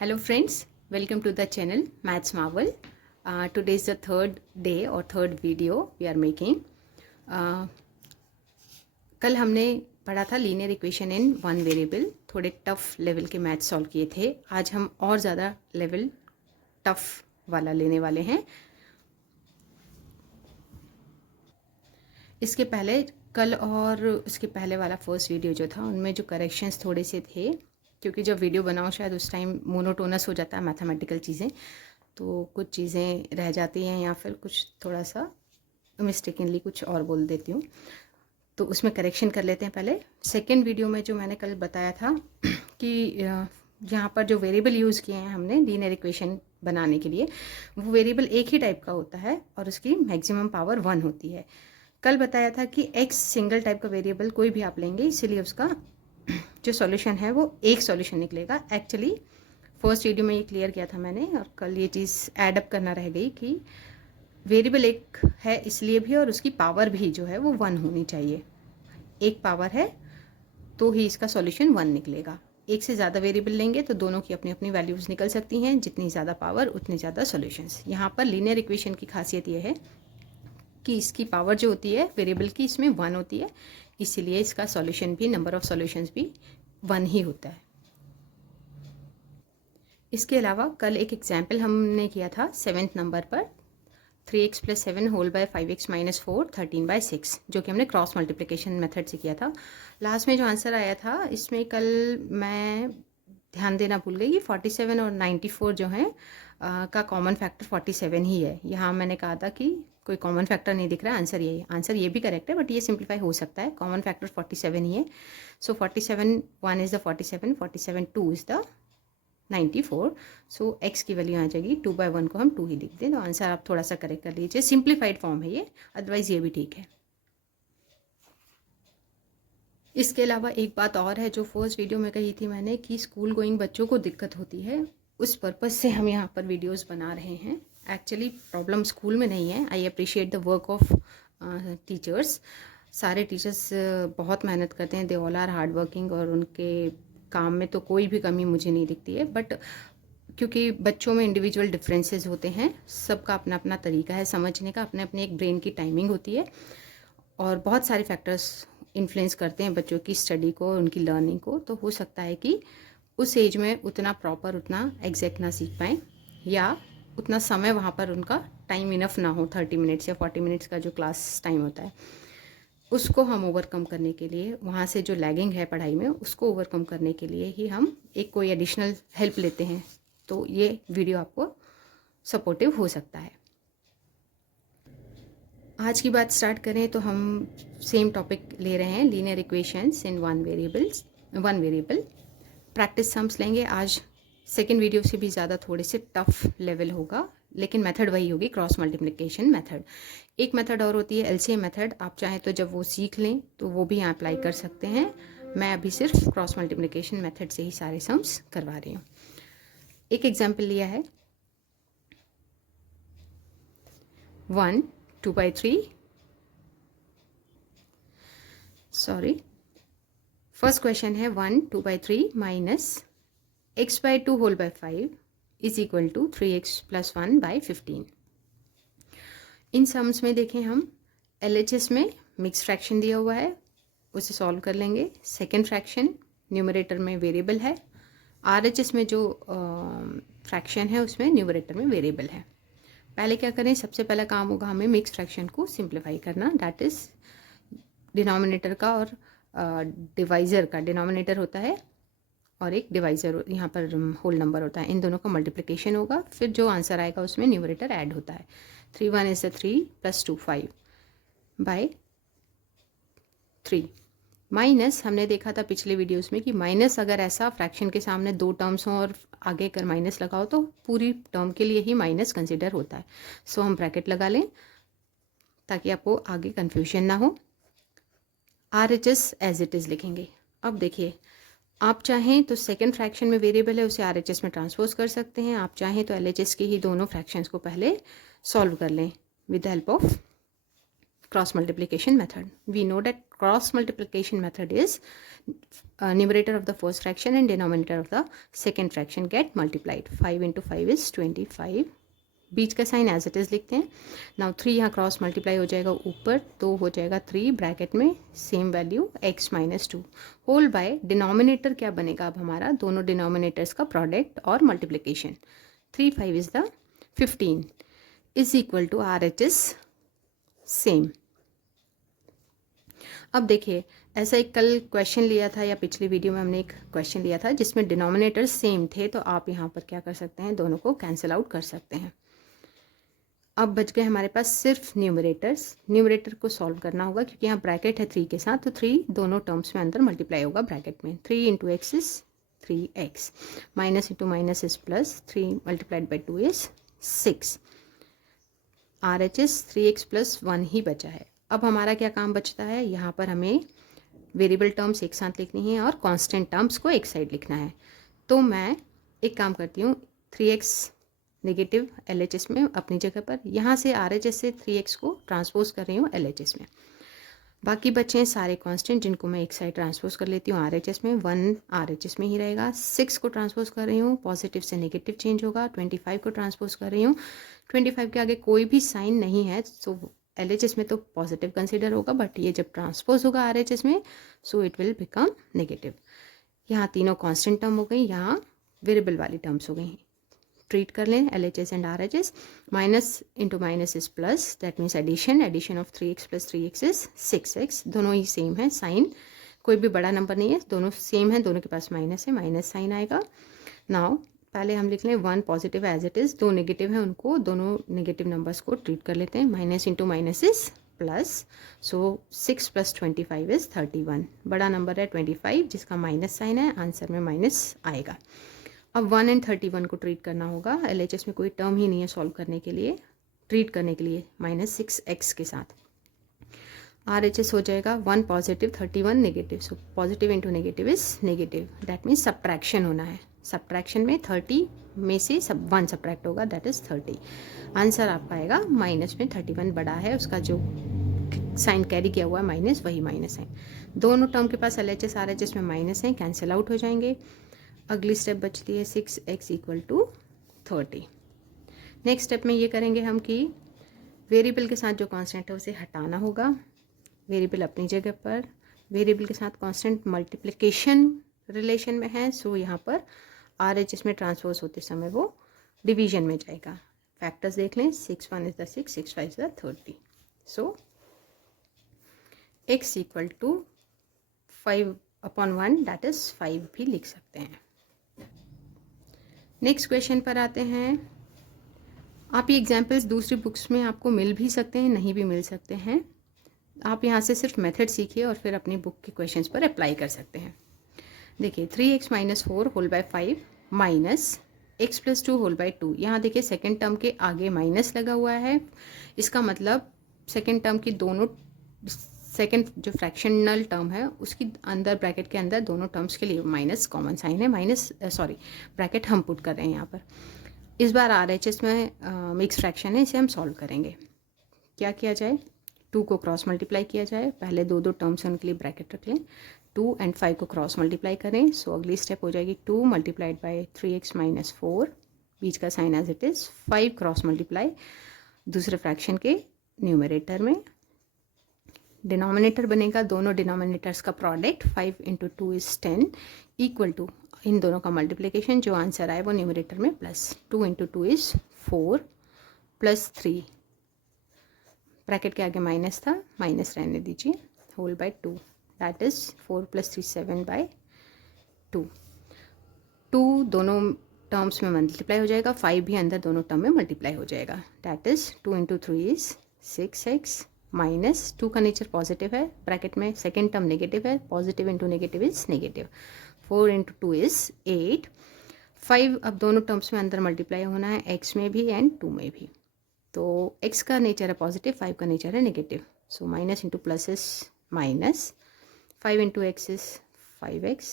Hello friends, welcome to the channel Maths Marvel. Today is the third day or third video we are making. कल हमने पढ़ा था linear equation in one variable, थोड़े tough level के maths solve किए थे. आज हम और ज़्यादा लेवल टफ वाला लेने वाले हैं. इसके पहले कल और उसके पहले वाला फर्स्ट वीडियो जो था उनमें जो करेक्शंस थोड़े से थे, क्योंकि जब वीडियो बनाओ शायद उस टाइम मोनोटोनस हो जाता है मैथमेटिकल चीज़ें, तो कुछ चीज़ें रह जाती हैं या फिर कुछ थोड़ा सा मिस्टेकनली कुछ और बोल देती हूँ, तो उसमें करेक्शन कर लेते हैं. पहले सेकंड वीडियो में जो मैंने कल बताया था कि यहाँ पर जो वेरिएबल यूज़ किए हैं हमने लीनियर इक्वेशन बनाने के लिए, वो वेरिएबल एक ही टाइप का होता है और उसकी मैक्सिमम पावर 1 होती है. कल बताया था कि x सिंगल टाइप का वेरिएबल कोई भी आप लेंगे, इसीलिए उसका जो सॉल्यूशन है वो एक सॉल्यूशन निकलेगा. एक्चुअली फर्स्ट वीडियो में ये क्लियर किया था मैंने, और कल ये चीज़ ऐड अप करना रह गई कि वेरिएबल एक है इसलिए भी, और उसकी पावर भी जो है वो 1 होनी चाहिए. एक पावर है तो ही इसका सॉल्यूशन 1 निकलेगा. एक से ज़्यादा वेरिएबल लेंगे तो दोनों की अपनी अपनी वैल्यूज़ निकल सकती हैं. जितनी ज़्यादा पावर उतने ज़्यादा सॉल्यूशंस. यहाँ पर लीनियर इक्वेशन की खासियत ये है कि इसकी पावर जो होती है वेरिएबल की, इसमें 1 होती है, इसीलिए इसका सॉल्यूशन भी, नंबर ऑफ़ सॉल्यूशंस भी 1 ही होता है. इसके अलावा कल एक एग्जाम्पल हमने किया था 7th नंबर पर, 3x + 7 होल बाय 5x - 4 13/6, जो कि हमने क्रॉस मल्टीप्लिकेशन मेथड से किया था. लास्ट में जो आंसर आया था इसमें कल मैं ध्यान देना भूल गई कि 47 और 94 जो हैं का कॉमन फैक्टर 47 ही है. यहाँ मैंने कहा था कि कोई कॉमन फैक्टर नहीं दिख रहा है, आंसर यही है. आंसर ये भी करेक्ट है बट ये सिंप्लीफाई हो सकता है. कॉमन फैक्टर 47 ही है. सो 47 1 is the 47, 47 2 is the 94. So x की वैल्यू आ जाएगी 2/1 को हम 2 ही लिख दें, तो आंसर आप थोड़ा सा करेक्ट कर लीजिए. सिंप्लीफाइड फॉर्म है ये, अदरवाइज़ ये भी ठीक है. इसके अलावा एक बात और है जो फर्स्ट वीडियो में कही थी मैंने कि स्कूल गोइंग बच्चों को दिक्कत होती है, उस पर्पज़ से हम यहाँ पर वीडियोस बना रहे हैं. एक्चुअली प्रॉब्लम स्कूल में नहीं है. I appreciate the work of teachers. सारे टीचर्स बहुत मेहनत करते हैं, they all are hard working, और उनके काम में तो कोई भी कमी मुझे नहीं दिखती है. बट क्योंकि बच्चों में इंडिविजुअल डिफरेंसेस होते हैं, सबका अपना अपना तरीका है समझने का, अपने अपने एक ब्रेन की टाइमिंग होती है, और बहुत सारे फैक्टर्स इन्फ्लुएंस करते हैं बच्चों की स्टडी को, उनकी लर्निंग को. तो हो सकता है कि उस एज में उतना प्रॉपर, उतना एग्जैक्ट ना सीख पाएँ, या उतना समय वहाँ पर उनका टाइम इनफ ना हो. 30 मिनट्स या 40 मिनट्स का जो क्लास टाइम होता है, उसको हम ओवरकम करने के लिए, वहाँ से जो लैगिंग है पढ़ाई में उसको ओवरकम करने के लिए ही हम एक कोई एडिशनल हेल्प लेते हैं. तो ये वीडियो आपको सपोर्टिव हो सकता है. आज की बात स्टार्ट करें तो हम सेम टॉपिक ले रहे हैं, linear equations in one variable. Practice sums लेंगे आज. सेकेंड वीडियो से भी ज़्यादा थोड़े से टफ लेवल होगा, लेकिन मेथड वही होगी, क्रॉस मल्टीप्लिकेशन मेथड. एक मेथड और होती है एलसीएम मेथड. आप चाहें तो जब वो सीख लें तो वो भी यहाँ अप्लाई कर सकते हैं. मैं अभी सिर्फ क्रॉस मल्टीप्लिकेशन मेथड से ही सारे सम्स करवा रही हूँ. एक एग्जाम्पल लिया है 1 2/3. फर्स्ट क्वेश्चन है 1 2/3 minus x/2 whole by 5 is equal to 3x + 1/15. इन सम्स में देखें हम LHS में मिक्स फ्रैक्शन दिया हुआ है, उसे सॉल्व कर लेंगे. सेकेंड फ्रैक्शन न्यूमरेटर में वेरिएबल है. RHS में जो फ्रैक्शन है उसमें न्यूमरेटर में वेरिएबल है. पहले क्या करें, सबसे पहला काम होगा हमें मिक्स फ्रैक्शन को सिंप्लीफाई करना. दैट इज़ डिनोमिनेटर का और डिवाइज़र का, डिनोमिनेटर होता है और एक डिवाइज़र यहाँ पर होल नंबर होता है, इन दोनों का मल्टीप्लिकेशन होगा. फिर जो आंसर आएगा उसमें न्यूमरेटर ऐड होता है. 3 1 इज़ 3 + 2 5/3. माइनस हमने देखा था पिछले वीडियोस में कि माइनस अगर ऐसा फ्रैक्शन के सामने दो टर्म्स हों और आगे कर माइनस लगाओ तो पूरी टर्म के लिए ही माइनस कंसिडर होता है. सो हम ब्रैकेट लगा लें ताकि आपको आगे कन्फ्यूजन ना हो. RHS एज इट इज़ लिखेंगे. अब देखिए, आप चाहें तो सेकेंड फ्रैक्शन में वेरिएबल है उसे RHS में ट्रांसपोज कर सकते हैं. आप चाहें तो LHS के ही दोनों फ्रैक्शंस को पहले सॉल्व कर लें with the help of cross multiplication method. We know that cross multiplication method is numerator of the first fraction and denominator of the second fraction get multiplied. 5 into 5 is 25. बीच का sign as it is लिखते हैं. Now 3 यहाँ cross multiply हो जाएगा ऊपर, तो हो जाएगा 3 ब्रैकेट में same value x minus 2 whole by denominator क्या बनेगा अब हमारा, दोनों डिनोमिनेटर्स का प्रोडक्ट और multiplication. 3 5 is the 15 is equal to RHS same. अब देखिए, ऐसा एक कल क्वेश्चन लिया था या पिछली वीडियो में हमने एक क्वेश्चन लिया था जिसमें डिनोमिनेटर्स सेम थे, तो आप यहाँ पर क्या कर सकते हैं, दोनों को कैंसिल आउट कर सकते हैं. अब बच गए हमारे पास सिर्फ न्यूमरेटर्स. न्यूमरेटर को सॉल्व करना होगा क्योंकि यहाँ ब्रैकेट है 3 के साथ, तो 3 दोनों टर्म्स में अंदर मल्टीप्लाई होगा ब्रैकेट में. 3 into x is 3x, minus into minus is plus, 3 multiplied by 2 is 6. RHS 3x plus 1 ही बचा है. अब हमारा क्या काम बचता है, यहाँ पर हमें वेरिएबल टर्म्स एक साथ लिखनी है और कांस्टेंट टर्म्स को एक साइड लिखना है. तो मैं एक काम करती हूँ, 3x नेगेटिव LHS में अपनी जगह पर, यहाँ से RHS से 3x को ट्रांसपोज कर रही हूँ LHS में. बाकी बचे हैं सारे कांस्टेंट जिनको मैं एक साइड ट्रांसपोज कर लेती हूँ RHS में. 1 RHS में ही रहेगा. 6 को ट्रांसपोज कर रही हूँ, पॉजिटिव से नेगेटिव चेंज होगा. 25 को ट्रांसपोज कर रही हूँ, 25 के आगे कोई भी साइन नहीं है, सो LHS में तो पॉजिटिव कंसिडर होगा, बट ये जब ट्रांसपोज होगा RHS में so it will become negative. यहाँ तीनों कांस्टेंट टर्म हो गई, यहाँ वेरिएबल वाली टर्म्स हो गई. ट्रीट कर लें LHS and RHS. Minus into minus is plus, that means addition of 3x plus 3x is 6x. दोनों ही सेम है, साइन कोई भी बड़ा नंबर नहीं है, दोनों सेम है, दोनों के पास माइनस है, माइनस साइन आएगा. नाउ पहले हम लिख लें 1 positive as it is, 2 negative है, उनको दोनों नेगेटिव नंबर्स को ट्रीट कर लेते हैं. Minus into minus is plus, so 6 plus 25 is 31. बड़ा नंबर है 25 जिसका माइनस साइन है, आंसर में माइनस आएगा. अब 1 एंड 31 को ट्रीट करना होगा. LHS में कोई टर्म ही नहीं है सॉल्व करने के लिए, ट्रीट करने के लिए, माइनस 6x के साथ. RHS हो जाएगा 1 positive 31 negative, so positive into negative is negative, that means subtraction होना है. सब्ट्रैक्शन में 30 में से 1 सब्ट्रैक्ट होगा, दैट इज़ 30. आंसर आपका आएगा माइनस में 31 बड़ा है, उसका जो साइन कैरी किया हुआ है माइनस, वही माइनस है. दोनों टर्म के पास LHS RHS में माइनस है, कैंसिल आउट हो जाएंगे. अगली स्टेप बचती है 6x equal to 30. Next step में ये करेंगे हम कि वेरिएबल के साथ जो कांस्टेंट है उसे हटाना होगा. वेरिएबल अपनी जगह पर, वेरिएबल के साथ कांस्टेंट मल्टीप्लिकेशन रिलेशन में है, सो यहाँ पर RHS में ट्रांसपोज होते समय वो डिवीजन में जाएगा. फैक्टर्स देख लें, 6 1 is the 6, 6 5 is the 30. So x equal to 5/1 that is 5 भी लिख सकते हैं. नेक्स्ट क्वेश्चन पर आते हैं. आप ये एग्जाम्पल्स दूसरी बुक्स में आपको मिल भी सकते हैं, नहीं भी मिल सकते हैं. आप यहाँ से सिर्फ मेथड सीखिए और फिर अपनी बुक के क्वेश्चंस पर अप्लाई कर सकते हैं. देखिए 3x minus 4 whole by 5 minus x plus 2 whole by 2. यहाँ देखिए सेकेंड टर्म के आगे माइनस लगा हुआ है, इसका मतलब सेकेंड टर्म की दोनों, सेकेंड जो फ्रैक्शनल टर्म है उसकी अंदर ब्रैकेट के अंदर दोनों टर्म्स के लिए माइनस कॉमन साइन है. माइनस ब्रैकेट हम पुट कर रहे हैं यहाँ पर. इस बार RHS में मिक्स फ्रैक्शन है, इसे हम सॉल्व करेंगे. क्या किया जाए, 2 को क्रॉस मल्टीप्लाई किया जाए. पहले दो टर्म्स हैं उनके लिए ब्रैकेट रख लें. 2 एंड 5 को क्रॉस मल्टीप्लाई करें, सो अगली स्टेप हो जाएगी 2 मल्टीप्लाइड बाई 3x माइनस 4, बीच का sign as it is. 5 cross multiply दूसरे फ्रैक्शन के न्यूमरेटर में. डिनोमिनेटर बनेगा दोनों डिनोमिनेटर्स का product, 5 into 2 is 10 equal to इन दोनों का मल्टीप्लिकेशन. जो आंसर आए वो न्यूमरेटर में plus. 2 into 2 is 4 plus 3, bracket के आगे माइनस था, माइनस रहने दीजिए, whole by 2, that is 4 plus 3 7 by 2. 2 दोनों टर्म्स में मल्टीप्लाई हो जाएगा, 5 भी अंदर दोनों टर्म में मल्टीप्लाई हो जाएगा, that is 2 into 3 is 6x minus 2 का नेचर पॉजिटिव है, ब्रैकेट में सेकेंड टर्म नेगेटिव है, positive into negative is negative. 4 into 2 is 8. 5 अब दोनों टर्म्स में अंदर मल्टीप्लाई होना है, x में भी एंड 2 में भी. तो x का नेचर है पॉजिटिव, 5 का नेचर है negative, so minus into plus is minus. 5 into x is 5x,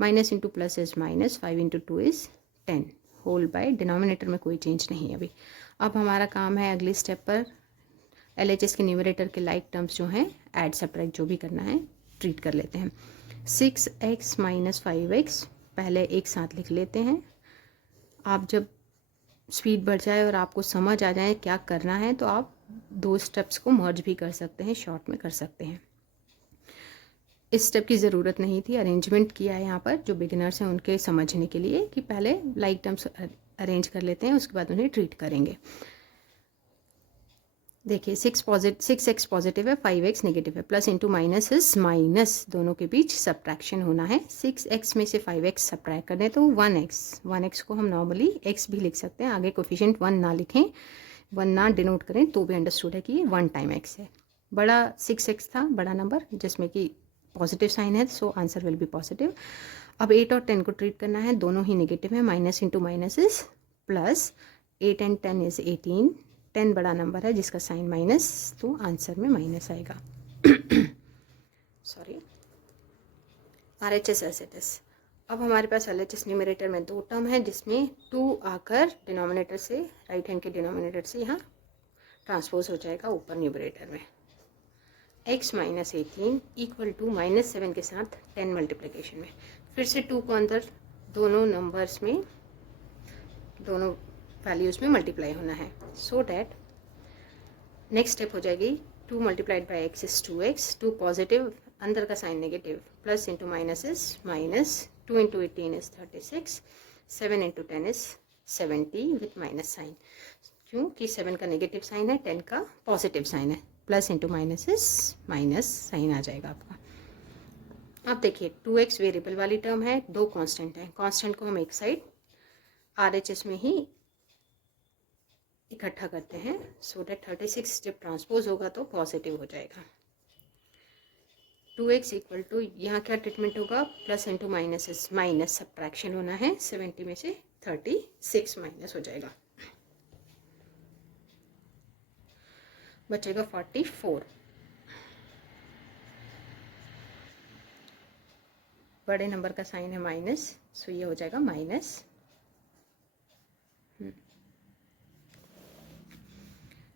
minus into plus is minus. 5 into 2 is 10 whole by, denominator में कोई चेंज नहीं है अभी. अब हमारा काम है अगली स्टेप पर LHS के न्यूमरेटर के लाइक टर्म्स जो हैं ऐड सब्ट्रैक्ट जो भी करना है ट्रीट कर लेते हैं। 6x माइनस 5x पहले एक साथ लिख लेते हैं। आप जब स्पीड बढ़ जाए और आपको समझ आ जाए क्या करना है तो आप दो स्टेप्स को मर्ज भी कर सकते हैं, शॉर्ट में कर सकते हैं। इस स्टेप की ज़रूरत नहीं थी, अरेंजमेंट किया है यहाँ पर जो बिगिनर्स हैं उनके समझने के लिए कि पहले लाइक टर्म्स अरेंज कर लेते हैं, उसके बाद उन्हें ट्रीट करेंगे। देखिए 6x पॉजिटिव है, 5x नेगेटिव है, plus into minus is minus, दोनों के बीच सब्ट्रैक्शन होना है। 6x में से 5x सब्ट्रैक्ट कर दें तो 1x को हम नॉर्मली x भी लिख सकते हैं, आगे कोफिशिएंट 1 ना लिखें, 1 ना डिनोट करें तो भी अंडरस्टूड है कि ये 1 टाइम x है। बड़ा 6x था, बड़ा नंबर जिसमें कि पॉजिटिव साइन है, so answer will be positive. अब 8 और 10 को ट्रीट करना है, दोनों ही नेगेटिव है, minus into minus is plus, 8 and 10 is 18, 10 बड़ा नंबर है जिसका साइन माइनस, तो आंसर में माइनस आएगा। Sorry, RHS as it is. अब हमारे पास LHS न्यूमरेटर में 2 टर्म है जिसमें 2 आकर डिनोमिनेटर से, राइट हैंड के डिनोमिनेटर से यहाँ ट्रांसपोज हो जाएगा ऊपर न्यूमरेटर में। x minus 18 equal to minus 7 के साथ 10 मल्टीप्लिकेशन में, फिर से 2 को अंदर दोनों नंबर्स में, दोनों वैल्यूज़ में मल्टीप्लाई होना है, सो डैट नेक्स्ट स्टेप हो जाएगी 2 multiplied by x is 2x, 2 positive, अंदर का sign negative, plus into minus is minus, 2 into 18 is 36, 7 into 10 is 70 with minus sign, क्योंकि 7 का नेगेटिव साइन है, 10 का पॉजिटिव साइन है, plus into minus is minus sign आ जाएगा आपका। अब देखिए 2x वेरिएबल वाली टर्म है, 2 कांस्टेंट हैं, कांस्टेंट को हम एक साइड RHS में ही इकट्ठा करते हैं, सो दैट 36 जब ट्रांसपोज होगा तो पॉजिटिव हो जाएगा। 2x इक्वल टू, यहाँ क्या ट्रीटमेंट होगा, plus into minus is minus, subtraction होना है, 70 में से 36 माइनस हो जाएगा, बचेगा 44। बड़े नंबर का साइन है माइनस, सो ये हो जाएगा माइनस।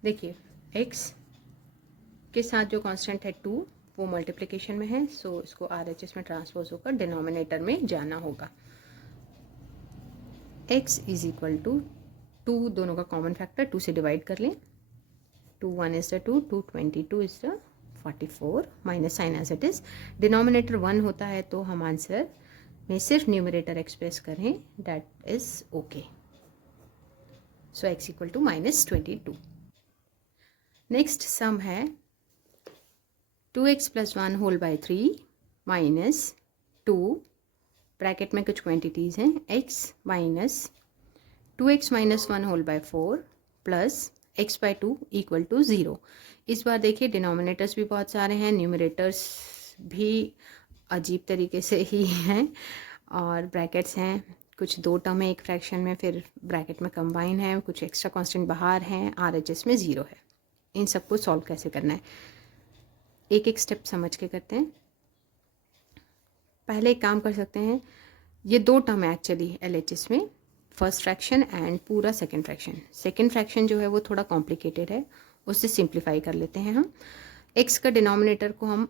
देखिए x के साथ जो कांस्टेंट है 2 वो मल्टीप्लिकेशन में है, सो इसको RHS में ट्रांसपोज होकर डिनोमिनेटर में जाना होगा। x इज इक्वल टू 2, दोनों का कॉमन फैक्टर 2 से डिवाइड कर लें, 2 1 is the 2, 222 is the 44, minus sign as it is. Denominator 1 होता है तो हम आंसर में सिर्फ न्यूमरेटर एक्सप्रेस करें, that is okay, so x equal to minus 22। Next sum है 2x plus 1 whole by 3 minus 2, bracket में कुछ क्वांटिटीज़ हैं, x minus 2x minus 1 whole by 4 plus x by 2 equal to 0। इस बार देखिए denominators भी बहुत सारे हैं, न्यूमरेटर्स भी अजीब तरीके से ही हैं, और ब्रैकेट्स हैं, कुछ 2 टर्म है एक फ्रैक्शन में, फिर ब्रैकेट में कंबाइन है, कुछ एक्स्ट्रा कांस्टेंट बाहर हैं, RHS में 0 है। इन सबको सॉल्व कैसे करना है, एक एक स्टेप समझ के करते हैं। पहले एक काम कर सकते हैं, ये 2 टर्म है एक्चुअली LHS में, फर्स्ट फ्रैक्शन एंड पूरा सेकंड फ्रैक्शन। सेकंड फ्रैक्शन जो है वो थोड़ा कॉम्प्लिकेटेड है, उससे सिंप्लीफाई कर लेते हैं हम। x का डिनोमिनेटर को हम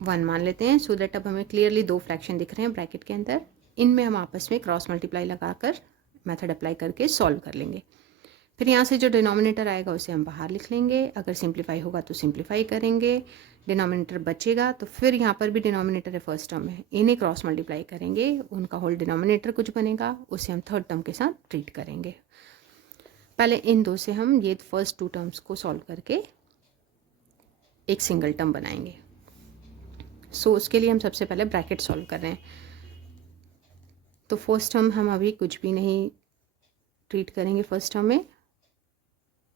1 मान लेते हैं, सो दैट अब हमें क्लियरली 2 फ्रैक्शन दिख रहे हैं ब्रैकेट के अंदर, इनमें हम आपस में क्रॉस मल्टीप्लाई लगाकर मेथड अप्लाई करके सॉल्व कर लेंगे। फिर यहाँ से जो डिनोमिनेटर आएगा उसे हम बाहर लिख लेंगे, अगर सिंप्लीफाई होगा तो सिंप्लीफाई करेंगे, डिनोमिनेटर बचेगा तो फिर यहाँ पर भी डिनोमिनेटर है फर्स्ट टर्म है, इन्हें क्रॉस मल्टीप्लाई करेंगे, उनका होल डिनोमिनेटर कुछ बनेगा, उसे हम थर्ड टर्म के साथ ट्रीट करेंगे। पहले इन 2 से हम ये फर्स्ट 2 टर्म्स को सॉल्व करके एक सिंगल टर्म बनाएंगे। सो उसके लिए हम सबसे पहले ब्रैकेट सॉल्व कर रहे हैं, तो फर्स्ट टर्म हम अभी कुछ भी नहीं ट्रीट करेंगे फर्स्ट टर्म में,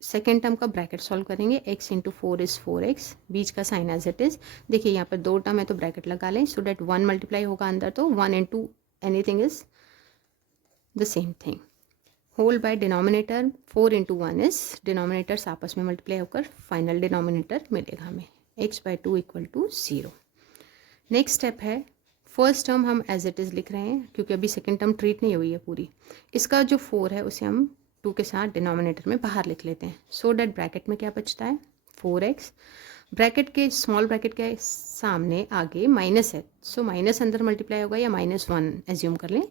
सेकेंड टर्म का ब्रैकेट सॉल्व करेंगे, x इंटू 4 इज़ 4x, बीच का साइन एज इट इज़। देखिए यहाँ पर 2 टर्म है तो ब्रैकेट लगा लें, सो डैट 1 मल्टीप्लाई होगा अंदर, तो 1 into anything is the same thing, whole by denominator 4 into 1 is, denominators आपस में मल्टीप्लाई होकर फाइनल डिनोमिनेटर मिलेगा हमें, x by 2 equal to 0। Next step है, फर्स्ट टर्म हम एज इट इज़ लिख रहे हैं क्योंकि अभी सेकेंड टर्म ट्रीट नहीं हुई है पूरी, इसका जो 4 है उसे हम 2 के साथ डिनोमिनेटर में बाहर लिख लेते हैं। सो डैट ब्रैकेट में क्या बचता है 4x, ब्रैकेट के स्मॉल ब्रैकेट के सामने आगे माइनस है, सो माइनस अंदर मल्टीप्लाई होगा या -1 एज्यूम कर लें,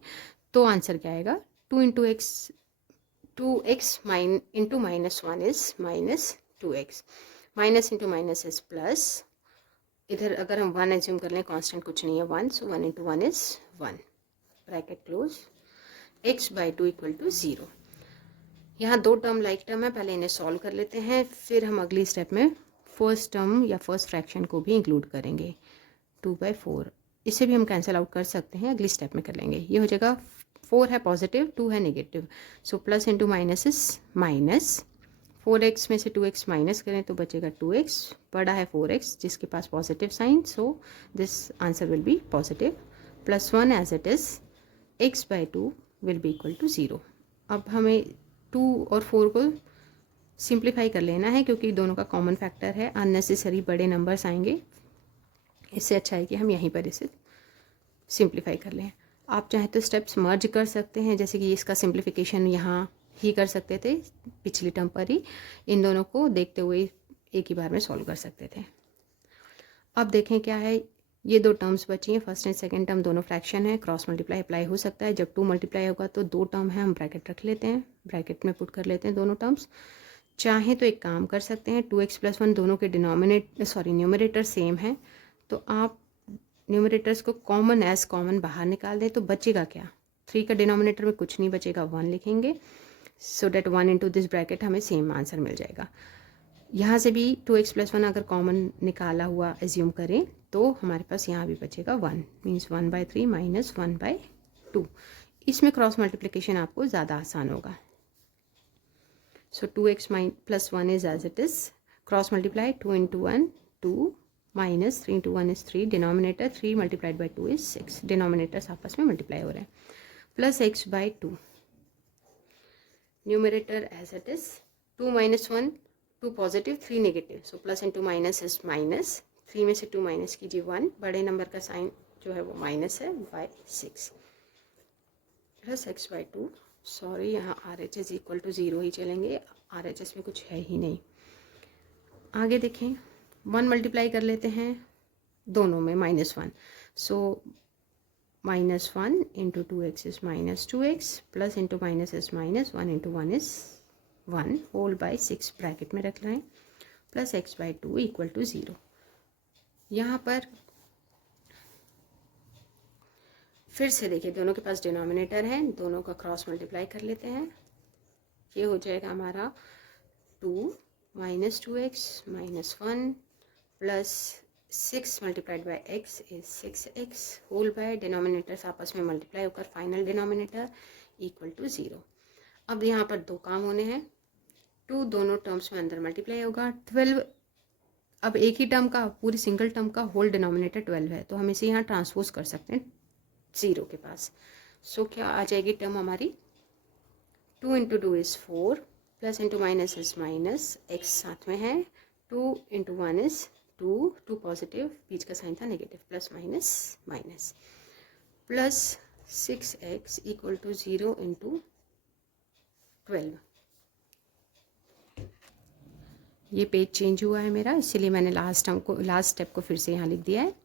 तो आंसर क्या आएगा 2 into x, 2x into -1 is -2x, minus into minus is plus, इधर अगर हम 1 एज्यूम कर लें, कांस्टेंट कुछ नहीं है 1, so 1 into 1 is 1, bracket close, x/2 equal to 0। यहाँ दो टर्म लाइक टर्म है, पहले इन्हें सॉल्व कर लेते हैं, फिर हम अगली स्टेप में फर्स्ट टर्म या फर्स्ट फ्रैक्शन को भी इंक्लूड करेंगे। 2/4 इसे भी हम कैंसिल आउट कर सकते हैं, अगली स्टेप में कर लेंगे। ये हो जाएगा 4 है पॉजिटिव, 2 है negative, so plus into minus is minus, 4x में से 2x माइनस करें तो बचेगा 2x, बड़ा है 4x जिसके पास positive sign, so this answer will be positive, +1 as it is, x/2 will be equal to 0। अब हमें 2 और 4 को सिंप्लीफाई कर लेना है क्योंकि दोनों का कॉमन फैक्टर है, अननेसेसरी बड़े नंबर्स आएंगे, इससे अच्छा है कि हम यहीं पर इसे सिंप्लीफाई कर लें। आप चाहे तो स्टेप्स मर्ज कर सकते हैं, जैसे कि इसका सिंप्लीफिकेशन यहाँ ही कर सकते थे पिछली टर्म पर ही, इन दोनों को देखते हुए एक ही बार में सॉल्व कर सकते थे। अब देखें क्या है, ये दो टर्म्स बची हैं, फर्स्ट एंड सेकंड टर्म दोनों फ्रैक्शन है, क्रॉस मल्टीप्लाई अप्लाई हो सकता है, जब 2 मल्टीप्लाई होगा तो 2 टर्म है, हम ब्रैकेट रख लेते हैं, ब्रैकेट में पुट कर लेते हैं दोनों टर्म्स। चाहे तो एक काम कर सकते हैं, 2x + 1 दोनों के न्यूमरेटर सेम है, तो आप न्यूमरेटर्स को कॉमन एज कॉमन बाहर निकाल दें, तो बचेगा क्या, 3 का डिनोमिनेटर में कुछ नहीं बचेगा, 1 लिखेंगे, so that 1 into this bracket हमें सेम आंसर मिल जाएगा। यहाँ से भी 2x + 1 अगर कॉमन निकाला हुआ एज्यूम करें तो हमारे पास यहाँ भी बचेगा 1, मीन्स 1/3 माइनस 1/2। इसमें क्रॉस मल्टीप्लिकेशन आपको ज़्यादा आसान होगा। So 2x + 1 is as it is, cross multiply 2 into 1 2, minus 3 into 1 is 3, denominator 3 multiplied by 2 is 6, denominators आपस में मल्टीप्लाई हो रहे हैं, plus x/2, numerator as it is, 2 - 1 2 positive 3 negative, so plus into minus is minus, 3 में से 2 minus कीजिए 1, बड़े number का साइन जो है वो माइनस है बाय 6, प्लस x/2, सॉरी यहाँ RHS इक्वल टू 0 ही चलेंगे, RHS में कुछ है ही नहीं। आगे देखें, 1 मल्टीप्लाई कर लेते हैं दोनों में -1, so -1 into 2x is -2x, plus into minus is minus, 1 into 1 is 1 whole by 6 bracket में रख रहे हैं, प्लस x/2 इक्वल टू 0। यहाँ पर फिर से देखिए दोनों के पास डिनोमिनेटर है, दोनों का क्रॉस मल्टीप्लाई कर लेते हैं, ये हो जाएगा हमारा 2 - 2x - 1 plus 6 multiplied by x is 6x whole by, denominators आपस में मल्टीप्लाई होकर फाइनल डिनोमिनेटर इक्वल टू 0। अब यहाँ पर दो काम होने हैं, 2 दोनों टर्म्स में अंदर मल्टीप्लाई होगा, 12, अब एक ही टर्म का, पूरी सिंगल टर्म का होल डिनोमिनेटर 12 है, तो हम इसे यहाँ ट्रांसपोज कर सकते हैं 0 के पास। सो क्या आ जाएगी टर्म हमारी, 2 into 2 is 4, plus into minus is minus, x साथ में है, 2 इंटू 1 इज़ 2 पॉजिटिव, बीच का साइन था negative, plus minus minus, plus 6x equal to 0 into 12। ये पेज चेंज हुआ है मेरा, इसीलिए मैंने लास्ट स्टेप को फिर से यहाँ लिख दिया है।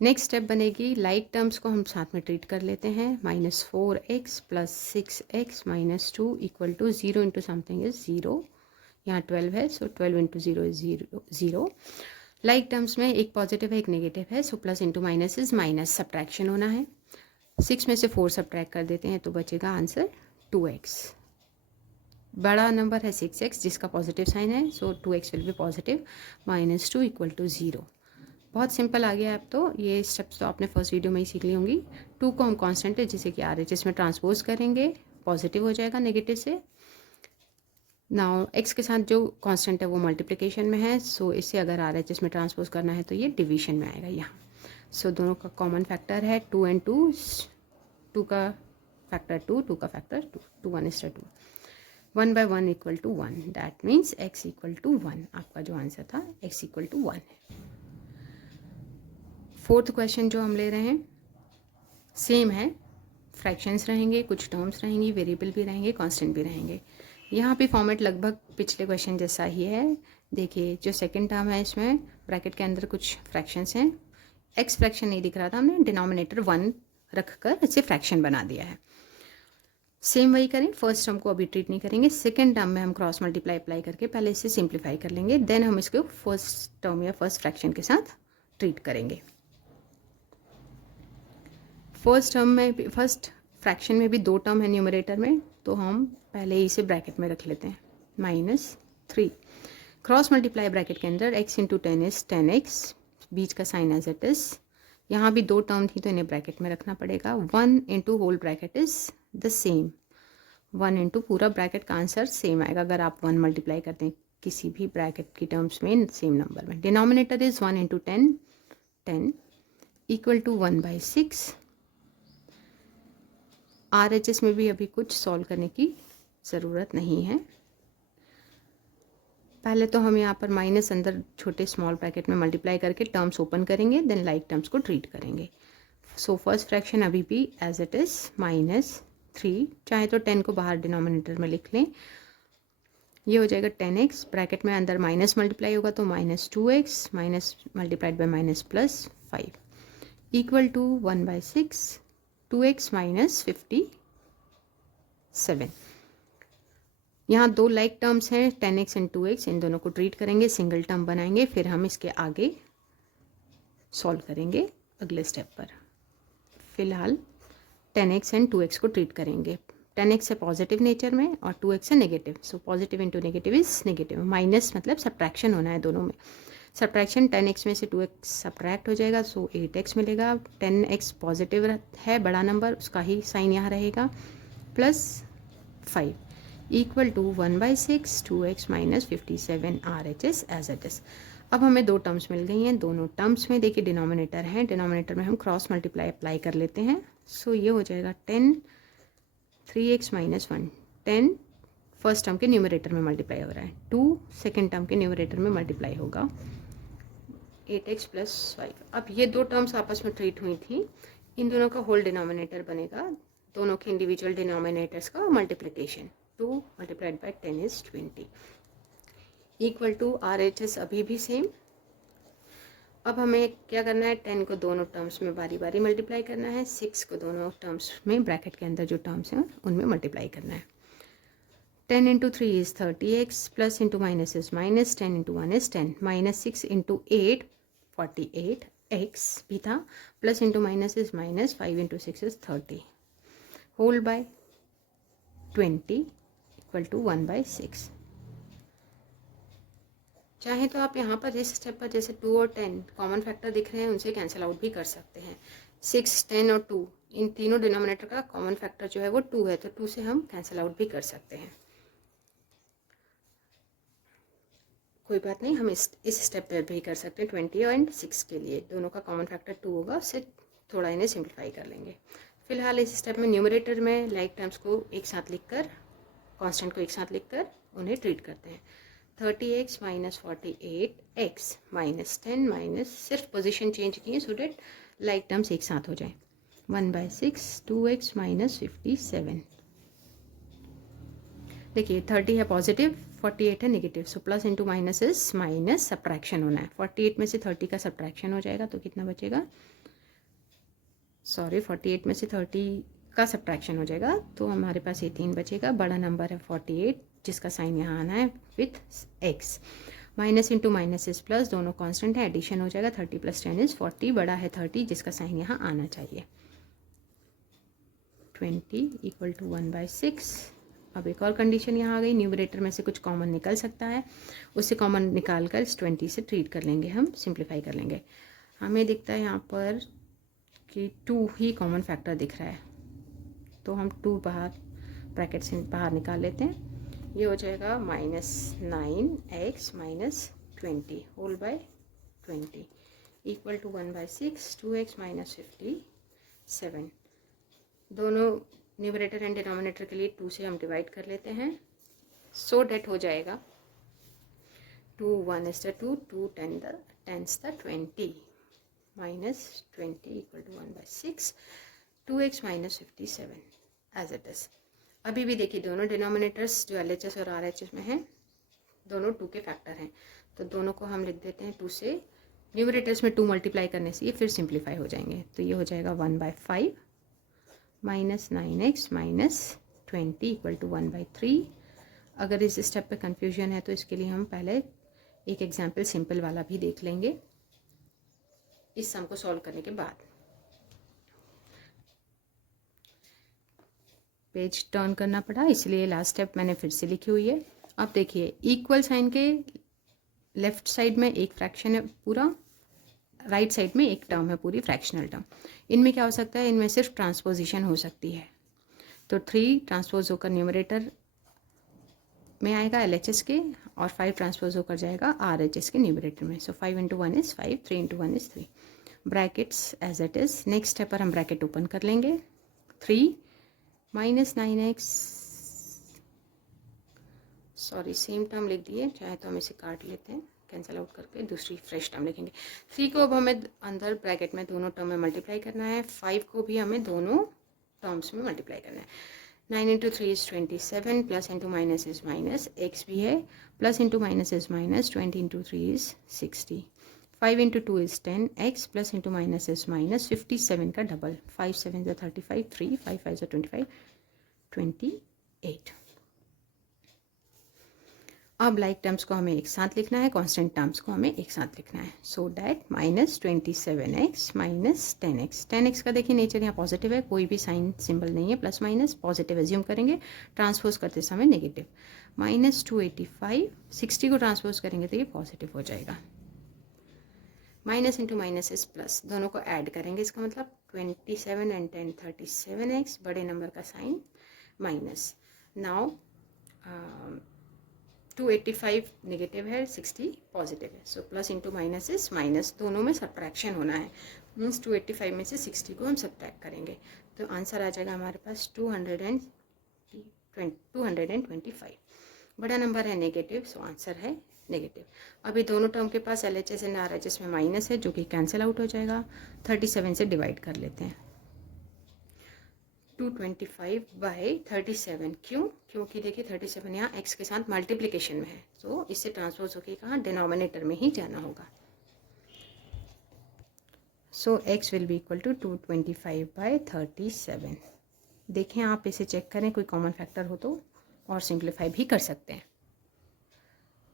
नेक्स्ट स्टेप बनेगी, लाइक टर्म्स को हम साथ में ट्रीट कर लेते हैं, -4x plus 6x - 2 equal to 0 into something is 0, यहाँ 12 है, so 12 into 0 is 0। Like terms में एक पॉजिटिव है एक नेगेटिव है, so plus into minus is minus, subtraction होना है, 6 में से 4 सब्ट्रैक्ट कर देते हैं तो बचेगा आंसर 2x, बड़ा नंबर है 6x जिसका पॉजिटिव साइन है, so 2x will be positive, -2 equal to 0। बहुत सिंपल आ गया। अब तो ये स्टेप्स तो आपने फर्स्ट वीडियो में ही सीख ली होंगी। 2 को हम कांस्टेंट है जिसे कि RHS में ट्रांसपोज करेंगे, पॉजिटिव हो जाएगा नेगेटिव से। नाउ x के साथ जो कांस्टेंट है वो मल्टीप्लिकेशन में है, सो इसे अगर RHS में ट्रांसपोज करना है तो ये डिवीजन में आएगा यहाँ। सो दोनों का कॉमन फैक्टर है 2 एंड 2, 2 का फैक्टर 2, 2 का factor 2, 2 1 is 2, 1/1 equal to 1, that means x equal to 1। आपका जो आंसर था x इक्वल टू 1 है। फोर्थ क्वेश्चन जो हम ले रहे हैं सेम है, फ्रैक्शंस रहेंगे, कुछ टर्म्स रहेंगी, वेरिएबल भी रहेंगे, कांस्टेंट भी रहेंगे। यहाँ पे फॉर्मेट लगभग पिछले क्वेश्चन जैसा ही है। देखिए जो सेकंड टर्म है इसमें ब्रैकेट के अंदर कुछ फ्रैक्शंस हैं, एक्स फ्रैक्शन नहीं दिख रहा था, हमने डिनोमिनेटर 1 रख कर इसे फ्रैक्शन बना दिया है। सेम वही करें, फर्स्ट टर्म को अभी ट्रीट नहीं करेंगे, सेकंड टर्म में हम क्रॉस मल्टीप्लाई अप्लाई करके पहले इसे सिंप्लीफाई कर लेंगे, देन हम इसको फर्स्ट टर्म या फर्स्ट फ्रैक्शन के साथ ट्रीट करेंगे। फर्स्ट टर्म में भी, फर्स्ट फ्रैक्शन में भी 2 टर्म है न्यूमरेटर में, तो हम पहले ही इसे ब्रैकेट में रख लेते हैं, -3 क्रॉस मल्टीप्लाई ब्रैकेट के अंदर x इंटू 10 इज 10x, बीच का साइन एज इट इज़। यहाँ भी 2 टर्म थी तो इन्हें ब्रैकेट में रखना पड़ेगा। 1 into whole bracket is the same, 1 into पूरा ब्रैकेट का आंसर सेम आएगा अगर आप 1 मल्टीप्लाई करते हैं किसी भी ब्रैकेट की टर्म्स में सेम नंबर में। Denominator is 1 into 10, 10 equal to 1/6। RHS में भी अभी कुछ सॉल्व करने की ज़रूरत नहीं है। पहले तो हम यहाँ पर माइनस अंदर छोटे स्मॉल ब्रैकेट में मल्टीप्लाई करके टर्म्स ओपन करेंगे, देन लाइक टर्म्स को ट्रीट करेंगे। सो फर्स्ट फ्रैक्शन अभी भी एज इट इज़ -3, चाहे तो 10 को बाहर डिनोमिनेटर में लिख लें, ये हो जाएगा 10x, ब्रैकेट में अंदर माइनस मल्टीप्लाई होगा तो -2x, minus multiplied by minus plus 5 equal to 1/6, 2x minus 57। यहाँ 2 लाइक टर्म्स हैं 10x एंड 2x, इन दोनों को ट्रीट करेंगे, सिंगल टर्म बनाएंगे, फिर हम इसके आगे सॉल्व करेंगे अगले स्टेप पर। फिलहाल 10x एंड 2x को ट्रीट करेंगे। 10x है पॉजिटिव नेचर में और 2x है negative, so positive into negative is negative, minus मतलब सब्ट्रैक्शन होना है दोनों में। सब्ट्रैक्शन 10x में से 2x सब्ट्रैक्ट हो जाएगा, सो 8x मिलेगा। 10x पॉजिटिव है, बड़ा नंबर, उसका ही साइन यहाँ रहेगा, plus 5 equal to 1/6, 2x minus 57 RHS as it is. अब हमें 2 टर्म्स मिल गई हैं, दोनों टर्म्स में देखिए डिनोमिनेटर हैं, डिनोमिनेटर में हम क्रॉस मल्टीप्लाई अप्लाई कर लेते हैं। सो ये हो जाएगा 10, 3x माइनस 1, 10 फर्स्ट टर्म के न्यूमरेटर में मल्टीप्लाई हो रहा है, 2 सेकेंड टर्म के न्यूमरेटर में मल्टीप्लाई होगा, 8x प्लस 5। अब ये 2 टर्म्स आपस में ट्रीट हुई थी, इन दोनों का होल डिनोमिनेटर बनेगा, दोनों के इंडिविजुअल डिनोमिनेटर्स का multiplication, 2 multiplied by 10 is 20 equal to RHS अभी भी सेम। अब हमें क्या करना है, 10 को दोनों टर्म्स में बारी बारी मल्टीप्लाई करना है, 6 को दोनों टर्म्स में ब्रैकेट के अंदर जो टर्म्स हैं उनमें मल्टीप्लाई करना है। 10 into 3 is 30x, plus into minus is minus, 10 into 1 is 10, -6 into 8 48x भी था, plus into minus is minus, 5 into 6 is 30 whole by 20 equal to 1/6। चाहे तो आप यहाँ पर इस स्टेप पर जैसे 2 और 10 कॉमन फैक्टर दिख रहे हैं उनसे कैंसिल आउट भी कर सकते हैं। 6, 10 और 2 इन तीनों डिनोमिनेटर का कॉमन फैक्टर जो है वो 2 है, तो 2 से हम कैंसिल आउट भी कर सकते हैं, कोई बात नहीं, हम इस स्टेप पर भी कर सकते हैं। 20 एंड 6 के लिए दोनों का कॉमन फैक्टर 2 होगा, उससे थोड़ा इन्हें सिंप्लीफाई कर लेंगे। फिलहाल इस स्टेप में न्यूमरेटर में लाइक टर्म्स को एक साथ लिखकर, कांस्टेंट को एक साथ लिखकर उन्हें ट्रीट करते हैं। 30x minus 48x minus 10 minus, सिर्फ पोजीशन चेंज किए सो डेट लाइक टर्म्स एक साथ हो जाए, 1/6, 2x माइनस 57। देखिए 30 है पॉजिटिव, 48 है negative, so plus into minus is minus, subtraction होना है, 48 में से 30 का सब्ट्रैक्शन हो जाएगा तो कितना बचेगा, सॉरी 48 में से 30 का सब्ट्रैक्शन हो जाएगा तो हमारे पास 18 बचेगा, बड़ा नंबर है 48 जिसका साइन यहाँ आना है with x, minus into minus is plus, दोनों कांस्टेंट है, एडिशन हो जाएगा, 30 प्लस 10 इज 40, बड़ा है 30 जिसका साइन यहाँ आना चाहिए, 20 इक्वल टू 1/6। अब एक और कंडीशन यहाँ आ गई, न्यूमरेटर में से कुछ कॉमन निकल सकता है, उससे कॉमन निकाल कर इस 20 से ट्रीट कर लेंगे, हम सिंप्लीफाई कर लेंगे। हमें दिखता है यहाँ पर कि 2 ही कॉमन फैक्टर दिख रहा है, तो हम 2 बाहर ब्रैकेट से बाहर निकाल लेते हैं, ये हो जाएगा -9x minus 20 whole by 20 equal to 1/6, 2x minus 57। दोनों न्यूमरेटर एंड डिनोमिनेटर के लिए 2 से हम डिवाइड कर लेते हैं, सो डेट हो जाएगा 2 1 is the 2, 2 10s the 20 minus 20 equal to 1/6, 2x minus 57 as it is। अभी भी देखिए दोनों डिनोमिनेटर्स जो LHS और RHS में हैं दोनों 2 के फैक्टर हैं, तो दोनों को हम लिख देते हैं 2 से। न्यूमरेटर्स में 2 मल्टीप्लाई करने से ये फिर सिंप्लीफाई हो जाएंगे, तो ये हो जाएगा 1/5 minus 9x minus 20 equal to 1/3। अगर इस स्टेप पे कंफ्यूजन है तो इसके लिए हम पहले एक एग्जाम्पल सिंपल वाला भी देख लेंगे इस सम को सॉल्व करने के बाद। पेज टर्न करना पड़ा इसलिए लास्ट स्टेप मैंने फिर से लिखी हुई है। अब देखिए इक्वल साइन के लेफ्ट साइड में एक फ्रैक्शन है पूरा, राइट साइड में एक टर्म है पूरी फ्रैक्शनल टर्म। इनमें क्या हो सकता है, इनमें सिर्फ ट्रांसपोजिशन हो सकती है, तो 3 ट्रांसपोज होकर न्यूमरेटर में आएगा LHS के और 5 ट्रांसपोज होकर जाएगा RHS के न्यूमरेटर में। So 5 × 1 is 5, 3 × 1 is 3। Brackets as it is. Next step पर हम ब्रैकेट ओपन कर लेंगे। 3 minus 9x, sorry same term लिख दिए, चाहे तो हम इसे काट लेते हैं कैंसिल आउट करके, दूसरी फ्रेश टर्म लिखेंगे। 3 को अब हमें अंदर ब्रैकेट में दोनों टर्म में मल्टीप्लाई करना है, 5 को भी हमें दोनों टर्म्स में मल्टीप्लाई करना है। 9 × 3 is 27, plus into minus is minus, x भी है, plus into minus is minus, 20 × 3 is 60, 5 × 2 is 10, x plus into minus is minus, 57 का डबल, 5 7 = 35, 3 5 5 = 25, 28। अब लाइक टर्म्स को हमें एक साथ लिखना है, कांस्टेंट टर्म्स को हमें एक साथ लिखना है। So that minus 27x minus 10x। 10x का देखिए नेचर यहाँ पॉजिटिव है, कोई भी साइन सिंबल नहीं है, प्लस माइनस पॉजिटिव एज्यूम करेंगे, ट्रांसपोज करते समय नेगेटिव। माइनस 285, 60 को ट्रांसपोज करेंगे तो ये पॉजिटिव हो जाएगा। Minus into minus is plus, दोनों को ऐड करेंगे, इसका मतलब 27 and 10 37x, बड़े नंबर का साइन माइनस। नाउ 285 नेगेटिव है, 60 पॉजिटिव है, so plus into minus is minus, दोनों में सब्ट्रैक्शन होना है, मीन्स 285 में से 60 को हम सब्ट्रैक्ट करेंगे, तो आंसर आ जाएगा हमारे पास 225। बड़ा नंबर है नेगेटिव, सो आंसर है नेगेटिव। अभी दोनों टर्म के पास LHS एंड RHS में माइनस है जो कि कैंसिल आउट हो जाएगा। 37 से डिवाइड कर लेते हैं, 225/37। क्यों? क्योंकि देखिए 37 यहाँ x के साथ मल्टीप्लिकेशन में है, तो इससे ट्रांसपोज होकर कहाँ डिनोमिनेटर में ही जाना होगा। So x will be equal to 225/37। देखें आप इसे चेक करें, कोई कॉमन फैक्टर हो तो, और सिंप्लीफाई भी कर सकते हैं।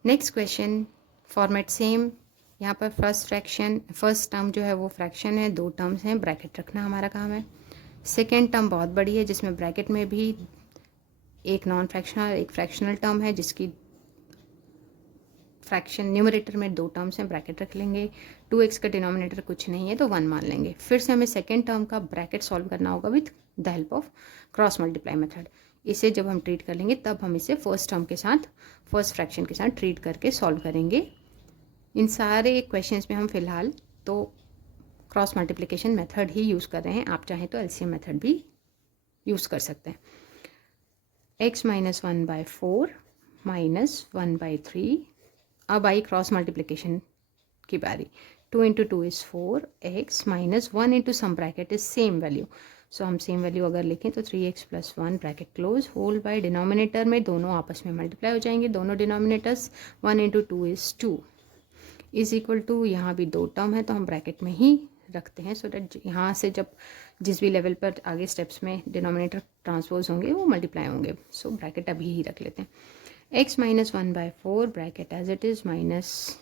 नेक्स्ट क्वेश्चन फॉर्मेट सेम, यहाँ पर फर्स्ट टर्म जो है वो फ्रैक्शन है, 2 टर्म्स हैं, ब्रैकेट रखना हमारा काम है। सेकेंड टर्म बहुत बड़ी है जिसमें ब्रैकेट में भी एक नॉन फ्रैक्शनल एक फ्रैक्शनल टर्म है, जिसकी फ्रैक्शन न्यूमरेटर में 2 टर्म्स हैं, ब्रैकेट रख लेंगे। 2x का डिनोमिनेटर कुछ नहीं है तो 1 मान लेंगे। फिर से हमें सेकेंड टर्म का ब्रैकेट सॉल्व करना होगा with the help of cross multiply method. इसे जब हम ट्रीट कर लेंगे तब हम इसे फर्स्ट टर्म के साथ, फर्स्ट फ्रैक्शन के साथ ट्रीट करके सॉल्व करेंगे। इन सारे क्वेश्चंस में हम फिलहाल तो क्रॉस मल्टीप्लिकेशन मेथड ही यूज़ कर रहे हैं, आप चाहें तो LCM मेथड भी यूज़ कर सकते हैं। x minus 1/4 minus 1/3। अब आई क्रॉस मल्टीप्लिकेशन की बारी। 2 × 2 is 4, x minus 1 into some bracket is same value, so हम सेम वैल्यू अगर लिखें तो 3x + 1 bracket close, whole by denominator में दोनों आपस में मल्टीप्लाई हो जाएंगे, दोनों denominators. 1 × 2 is 2 is equal to, यहाँ भी 2 टर्म है तो हम ब्रैकेट में ही रखते हैं, सो डैट यहाँ से जब जिस भी लेवल पर आगे स्टेप्स में डिनोमिनेटर ट्रांसपोज होंगे वो मल्टीप्लाई होंगे, सो ब्रैकेट अभी ही रख लेते हैं। x minus 1/4 bracket as it is minus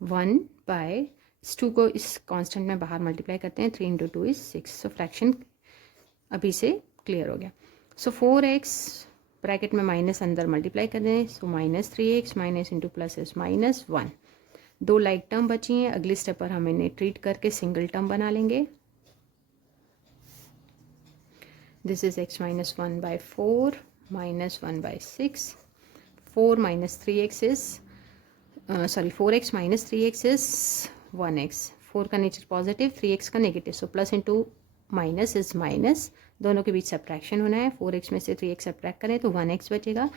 1/2 को इस कांस्टेंट में बाहर मल्टीप्लाई करते हैं, 3 × 2 इज़ 6, सो फ्रैक्शन अभी से क्लियर हो गया। सो 4x ब्रैकेट में माइनस अंदर मल्टीप्लाई कर दें, so minus 3x minus into plus is minus 1। 2 like term बची हैं, अगली स्टेप पर हम इन्हें ट्रीट करके सिंगल टर्म बना लेंगे। This is x minus 1/4 minus 1/6, 4 minus 3x is 4x minus 3x is 1x। 4 का नेचर पॉजिटिव, 3x का negative, so plus into minus is minus, दोनों के बीच सब्ट्रैक्शन होना है। 4x में से 3x सब्ट्रैक्ट करें तो 1x बचेगा।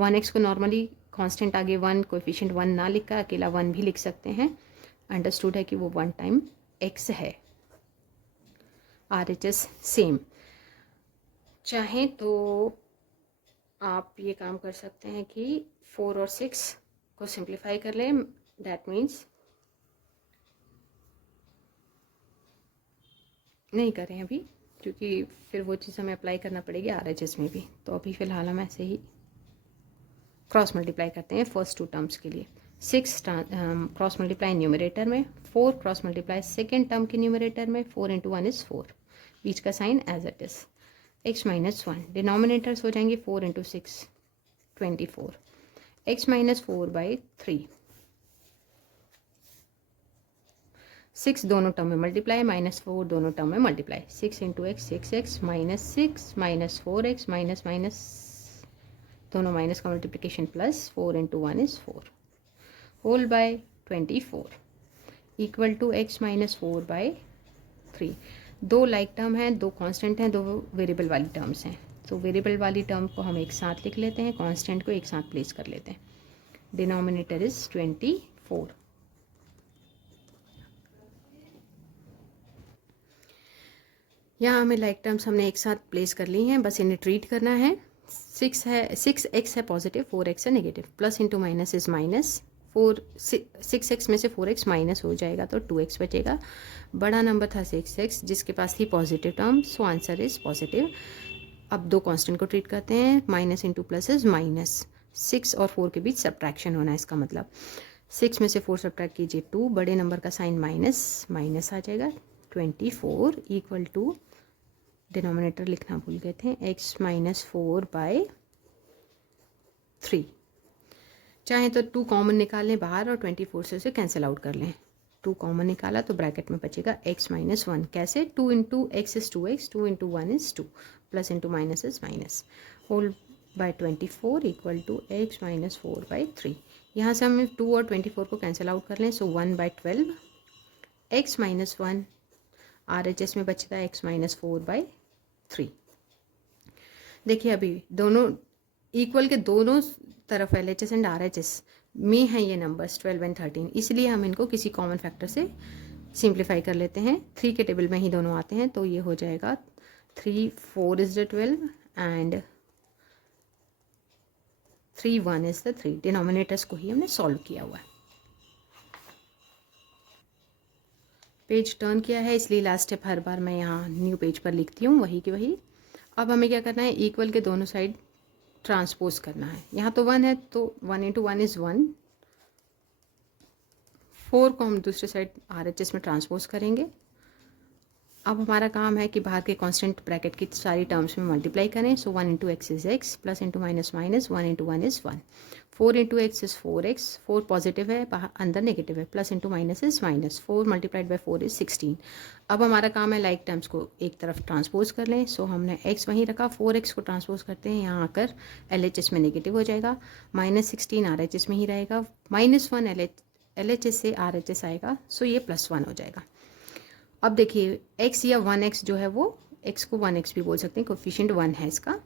1x को नॉर्मली कांस्टेंट आगे 1 कोएफिशिएंट 1 ना लिख कर अकेला 1 भी लिख सकते हैं, अंडरस्टूड है कि वो 1 टाइम x है। RHS सेम, चाहें तो आप ये काम कर सकते हैं कि 4 और 6 को सिंप्लीफाई कर लें। दैट मीन्स नहीं करें अभी, क्योंकि फिर वो चीज़ हमें अप्लाई करना पड़ेगी RHS में भी। तो अभी फ़िलहाल हम ऐसे ही क्रॉस मल्टीप्लाई करते हैं फर्स्ट 2 टर्म्स के लिए। 6 क्रॉस मल्टीप्लाई न्यूमरेटर में, 4 क्रॉस मल्टीप्लाई सेकेंड टर्म के न्यूमरेटर में। 4 इंटू 1 इज़ 4, बीच का sign as it is. x minus 1 denominators हो जाएंगे 4 इंटू 6 24, x माइनस 4 बाई 3। 6 दोनों टर्म में मल्टीप्लाई, -4 दोनों टर्म में multiply. 6 into x 6x minus 6 minus 4x minus minus दोनों माइनस का multiplication plus 4 into 1 is 4 whole by 24 equal to x minus 4 by 3। दो like term हैं, दो कांस्टेंट हैं, दो वेरिएबल वाली टर्म्स हैं। तो वेरिएबल वाली टर्म को हम एक साथ लिख लेते हैं, कांस्टेंट को एक साथ प्लेस कर लेते हैं। Denominator is 24। यहाँ हमें लाइक टर्म्स हमने एक साथ प्लेस कर ली हैं, बस इन्हें ट्रीट करना है। 6x है पॉजिटिव, 4x है negative. Plus into minus is minus. 6x में से 4x माइनस हो जाएगा तो 2x बचेगा। बड़ा नंबर था 6x जिसके पास थी positive term, so answer is positive. अब दो कांस्टेंट को ट्रीट करते हैं, minus into plus is minus. 6 और 4 के बीच सब्ट्रैक्शन होना है, इसका मतलब 6 में से 4 सब्ट्रैक्ट कीजिए 2, बड़े नंबर का साइन माइनस, माइनस आ जाएगा। 24 इक्वल टू, डिनोमिनेटर लिखना भूल गए थे, x माइनस 4 बाई 3। चाहे तो 2 कॉमन निकाल लें बाहर और 24 से उसे कैंसिल आउट कर लें। 2 कॉमन निकाला तो ब्रैकेट में बचेगा x माइनस 1। कैसे? 2 into x is 2x, 2 into 1 is 2, plus into minus is minus, whole by 24 equal to x minus 4 by 3। यहाँ से हम 2 और 24 को कैंसिल आउट कर लें, सो 1 बाई 12, x माइनस 1 RHS में बचता है x माइनस 4 बाई 3। देखिए अभी दोनों इक्वल के दोनों तरफ LHS एंड RHS में हैं ये नंबर्स 12 एंड 13, इसलिए हम इनको किसी कॉमन फैक्टर से सिंप्लीफाई कर लेते हैं। 3 के टेबल में ही दोनों आते हैं, तो ये हो जाएगा 3 4 is the 12 and 3 1 is the 3। Denominators को ही हमने सॉल्व किया हुआ है। पेज टर्न किया है, इसलिए लास्ट स्टेप हर बार मैं यहाँ न्यू पेज पर लिखती हूँ वही की वही। अब हमें क्या करना है, इक्वल के दोनों साइड ट्रांसपोज करना है। यहाँ तो 1 है तो 1 इंटू 1 इज़ 1। 4 को हम दूसरे साइड RHS में ट्रांसपोज करेंगे। अब हमारा काम है कि बाहर के कांस्टेंट ब्रैकेट की सारी टर्म्स में मल्टीप्लाई करें। सो 1 into x is x, plus into minus minus, 1 into 1 is 1। 4 into x is 4x, 4 positive है, बाहर अंदर नेगेटिव है, plus into minus is minus. 4 multiplied by 4 is 16। अब हमारा काम है लाइक टर्म्स को एक तरफ ट्रांसपोज कर लें। सो हमने x वहीं रखा, 4x को ट्रांसपोज करते हैं, यहाँ आकर LHS में नेगेटिव हो जाएगा, -16 RHS में ही रहेगा, -1 LHS से RHS आएगा, सो ये +1 हो जाएगा। अब देखिए x या 1x जो है वो, x को 1x भी बोल सकते हैं, कोफिशिएंट 1 है इसका,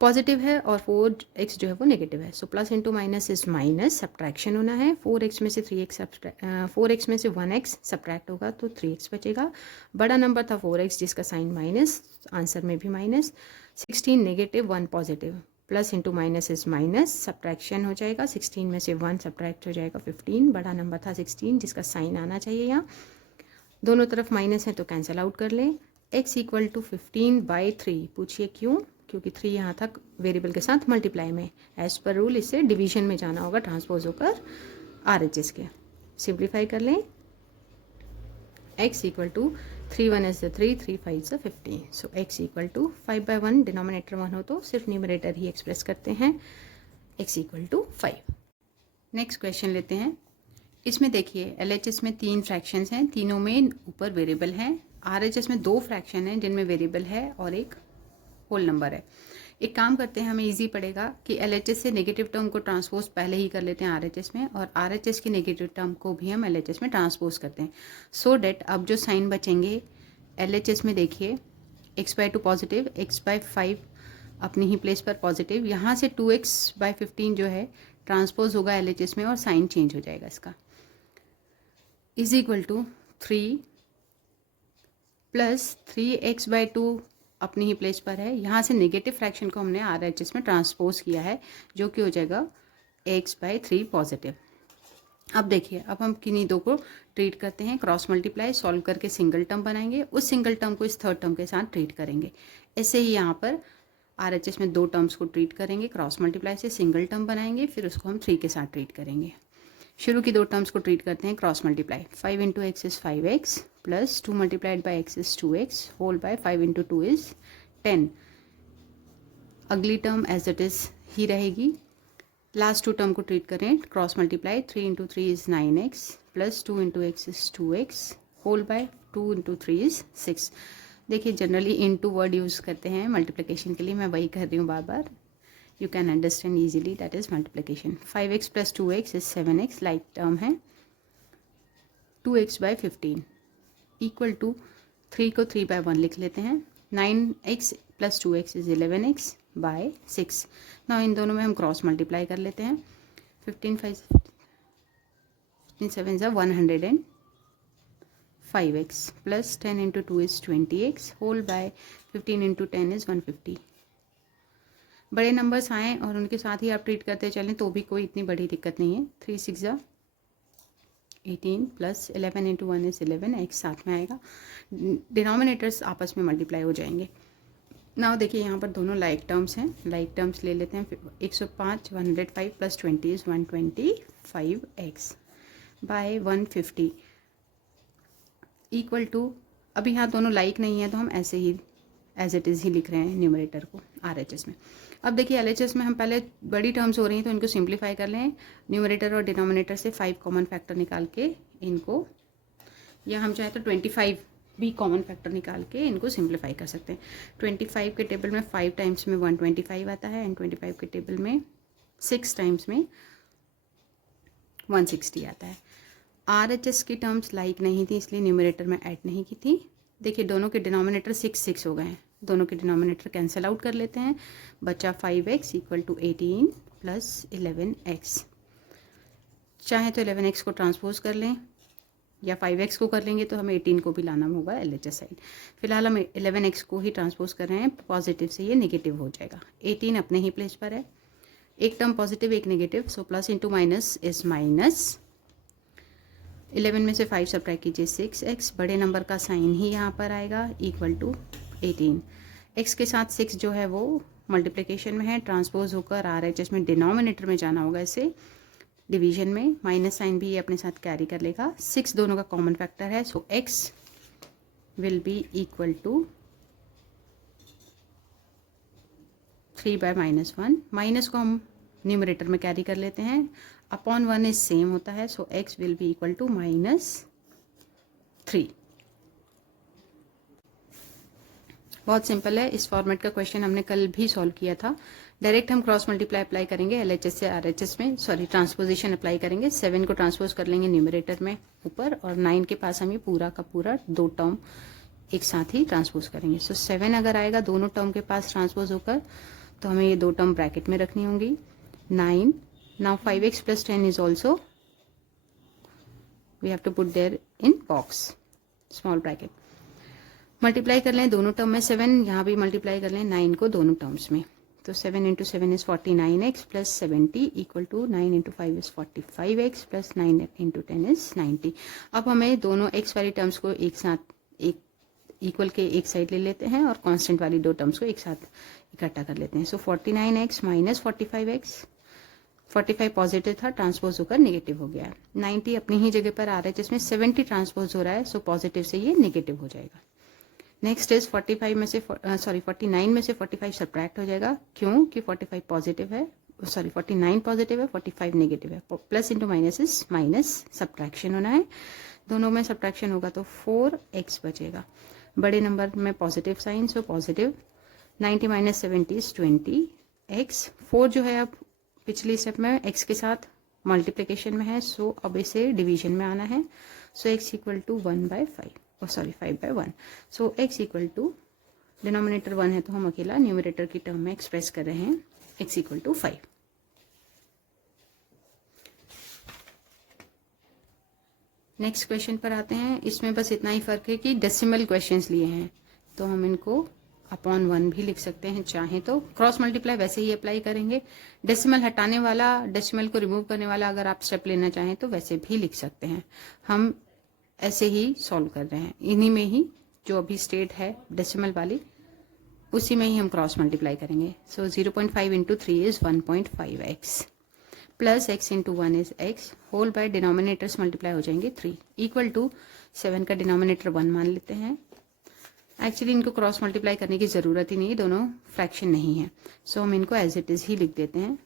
पॉजिटिव है, और 4x जो है वो नेगेटिव है। So plus into minus is minus, subtraction होना है। 4x में से 4x में से 1x सब्ट्रैक्ट होगा तो 3x बचेगा। बड़ा नंबर था 4x जिसका साइन माइनस, आंसर में भी minus. 16 negative 1 positive, plus into minus is minus, subtraction हो जाएगा। 16 में से 1 सब्ट्रैक्ट हो जाएगा 15। बड़ा नंबर था 16 जिसका साइन आना चाहिए यहाँ, दोनों तरफ माइनस है तो कैंसिल आउट कर लें। x equal to 15 by 3। पूछिए क्यों? क्योंकि 3 यहाँ तक वेरिएबल के साथ मल्टीप्लाई में, एज पर रूल इसे डिवीजन में जाना होगा ट्रांसपोज होकर RHS के। सिंप्लीफाई कर लें, x equal to 3 1 is the 3, 3 5 is the 15। So x equal to 5 by 1, denominator 1 हो तो सिर्फ न्यूमरेटर ही एक्सप्रेस करते हैं, x equal to 5। Next question लेते हैं। इसमें देखिए LHS में 3 फ्रैक्शंस हैं, तीनों में ऊपर वेरिएबल हैं। RHS में 2 फ्रैक्शन हैं जिनमें वेरिएबल है और एक होल नंबर है। एक काम करते हैं, हमें इजी पड़ेगा कि LHS से नेगेटिव टर्म को ट्रांसपोज पहले ही कर लेते हैं RHS में, और RHS की नेगेटिव टर्म को भी हम LHS में ट्रांसपोज करते हैं, सो डैट अब जो साइन बचेंगे LHS में, देखिए x/2 पॉजिटिव, x/5 अपनी ही प्लेस पर पॉजिटिव, यहाँ से 2x/15 जो है ट्रांसपोज होगा LHS में और साइन चेंज हो जाएगा इसका, is equal to 3 plus 3x/2 अपनी ही प्लेस पर है। यहाँ से नेगेटिव फ्रैक्शन को हमने RHS में ट्रांसपोज किया है, जो कि हो जाएगा x/3 पॉजिटिव। अब देखिए, अब हम किन्हीं दो को ट्रीट करते हैं, क्रॉस मल्टीप्लाई सॉल्व करके सिंगल टर्म बनाएंगे, उस सिंगल टर्म को इस थर्ड टर्म के साथ ट्रीट करेंगे। ऐसे ही यहाँ पर RHS में दो टर्म्स को ट्रीट करेंगे, क्रॉस मल्टीप्लाई से सिंगल टर्म बनाएंगे, फिर उसको हम 3 के साथ ट्रीट करेंगे। शुरू की दो टर्म्स को ट्रीट करते हैं cross multiply. 5 × x is 5x plus 2 multiplied by x is 2x whole by 5 × 2 is 10। अगली टर्म एज इट इज़ ही रहेगी। लास्ट टू टर्म को ट्रीट करें cross multiply. 3 × 3 is 9x plus 2 × x is 2x whole by 2 × 3 is 6। देखिए, generally into word use करते हैं multiplication के लिए, मैं वही कर रही हूँ बार बार। You can understand easily, that is multiplication. 5x plus 2x is 7x, like term है। 2x by 15 equal to 3 को 3 by 1 लिख लेते हैं। 9x plus 2x is 11x by 6। now इन दोनों में हम क्रॉस मल्टीप्लाई कर लेते हैं। 15 7 is 105x plus 10 × 2 is 20x whole by 15 × 10 is 150। बड़े नंबर्स आएँ और उनके साथ ही आप ट्रीट करते चलें तो भी कोई इतनी बड़ी दिक्कत नहीं है। 3 × 6 = 18 प्लस 11 × 1 is 11, x साथ में आएगा। डिनोमिनेटर्स आपस में मल्टीप्लाई हो जाएंगे। नाउ देखिए, यहाँ पर दोनों लाइक टर्म्स हैं, लाइक टर्म्स ले लेते हैं। 105 105 plus 20 is 125x by 150 equal to, अभी यहाँ दोनों लाइक नहीं है तो हम ऐसे ही एज इट इज़ ही लिख रहे हैं न्यूमरेटर को RHS में। अब देखिए, LHS में हम पहले बड़ी टर्म्स हो रही हैं तो इनको सिंप्लीफाई कर लें। न्यूमरेटर और डिनोमिनेटर से 5 कॉमन फैक्टर निकाल के इनको, या हम चाहें तो 25 भी कॉमन फैक्टर निकाल के इनको सिंप्लीफाई कर सकते हैं। 25 के टेबल में 5 टाइम्स में 125 आता है, एंड 25 के टेबल में 6 टाइम्स में 160 आता है। RHS की टर्म्स लाइक नहीं थी, इसलिए न्यूमरेटर में ऐड नहीं की थी। देखिए, दोनों के डिनोमिनेटर 6 हो गए हैं, दोनों के डिनोमिनेटर कैंसिल आउट कर लेते हैं। बचा 5x equal to 18 plus 11x। चाहे तो 11x को ट्रांसपोज कर लें, या 5x को कर लेंगे तो हमें 18 को भी लाना होगा LHS साइड। फिलहाल हम 11x को ही ट्रांसपोज कर रहे हैं, पॉजिटिव से ये नेगेटिव हो जाएगा। 18 अपने ही प्लेस पर है, एक टर्म पॉजिटिव एक negative, so plus into minus is minus. 11 में से 5 सब्ट्रैक्ट कीजिए 6x, बड़े नंबर का साइन ही यहाँ पर आएगा, इक्वल टू 18। x के साथ 6 जो है वो मल्टीप्लिकेशन में है, ट्रांसपोज होकर RHS में डिनोमिनेटर में जाना होगा इसे, डिवीजन में माइनस साइन भी ये अपने साथ कैरी कर लेगा। 6 दोनों का कॉमन फैक्टर है, so x will be equal to 3/-1। Minus को हम न्यूमरेटर में कैरी कर लेते हैं, अपॉन 1 इज सेम होता है, so x will be equal to -3। बहुत सिंपल है। इस फॉर्मेट का क्वेश्चन हमने कल भी सॉल्व किया था। डायरेक्ट हम क्रॉस मल्टीप्लाई अप्लाई करेंगे LHS से RHS में, सॉरी ट्रांसपोजिशन अप्लाई करेंगे। 7 को ट्रांसपोज कर लेंगे न्यूमरेटर में ऊपर, और 9 के पास हम ये पूरा का पूरा दो टर्म एक साथ ही ट्रांसपोज करेंगे। सो 7 अगर आएगा दोनों टर्म के पास ट्रांसपोज होकर, तो हमें ये दो टर्म ब्रैकेट में रखनी होंगी। 9 now 5x plus 10 is also we have to put there in box small bracket. Multiply कर लें दोनों टर्म में 7, यहाँ भी मल्टीप्लाई कर लें 9 को दोनों टर्म्स में, तो 7 × 7 is 49x plus 70 equal to 9 × 5 is 45x plus 9 × 10 is 90। अब हमें दोनों x वाली टर्म्स को एक साथ एक इक्वल के एक साइड ले लेते हैं, और कांस्टेंट वाली दो टर्म्स को एक साथ इकट्ठा कर लेते हैं। सो 49x माइनस 45x, 45 पॉजिटिव था, ट्रांसपोज होकर नेगेटिव हो गया। 90 अपनी ही जगह पर RHS में 70 ट्रांसपोज हो रहा है, सो पॉजिटिव से ये नेगेटिव हो जाएगा। नेक्स्ट इज 49 में से 45 सब्ट्रैक्ट हो जाएगा, क्यों कि 45 पॉजिटिव है, सॉरी 49 पॉजिटिव है, 45 नेगेटिव है। Plus into minus is minus, subtraction होना है, दोनों में सब्ट्रैक्शन होगा तो 4x बचेगा। बड़े नंबर में positive sign, so positive. 90 minus 70 is 20x। 4 जो है अब पिछली स्टेप में x के साथ मल्टीप्लिकेशन में है, सो अब इसे डिवीजन में आना है। So x equal to 1/5, sorry 5/1। So x equal to, denominator 1 है तो हम अकेला न्यूमरेटर की टर्म में एक्सप्रेस कर रहे हैं, x equal to 5। Next question पर आते हैं। इसमें बस इतना ही फर्क है कि डेसिमल क्वेश्चंस लिए हैं, तो हम इनको अपॉन 1 भी लिख सकते हैं चाहे तो। क्रॉस मल्टीप्लाई वैसे ही अप्लाई करेंगे। डेसिमल हटाने वाला, डेसिमल को रिमूव करने वाला अगर आप स्टेप लेना चाहें तो वैसे भी लिख सकते हैं। हम ऐसे ही सॉल्व कर रहे हैं, इन्हीं में ही जो अभी स्टेट है डेसिमल वाली उसी में ही हम क्रॉस मल्टीप्लाई करेंगे। So 0.5 into 3 is 1.5x plus x into 1 is x whole by denominators multiply हो जाएंगे 3 इक्वल टू 7 का डिनोमिनेटर 1 मान लेते हैं। एक्चुअली इनको क्रॉस मल्टीप्लाई करने की ज़रूरत ही नहीं, दोनों फ्रैक्शन नहीं है। सो हम इनको एज इट इज़ ही लिख देते हैं।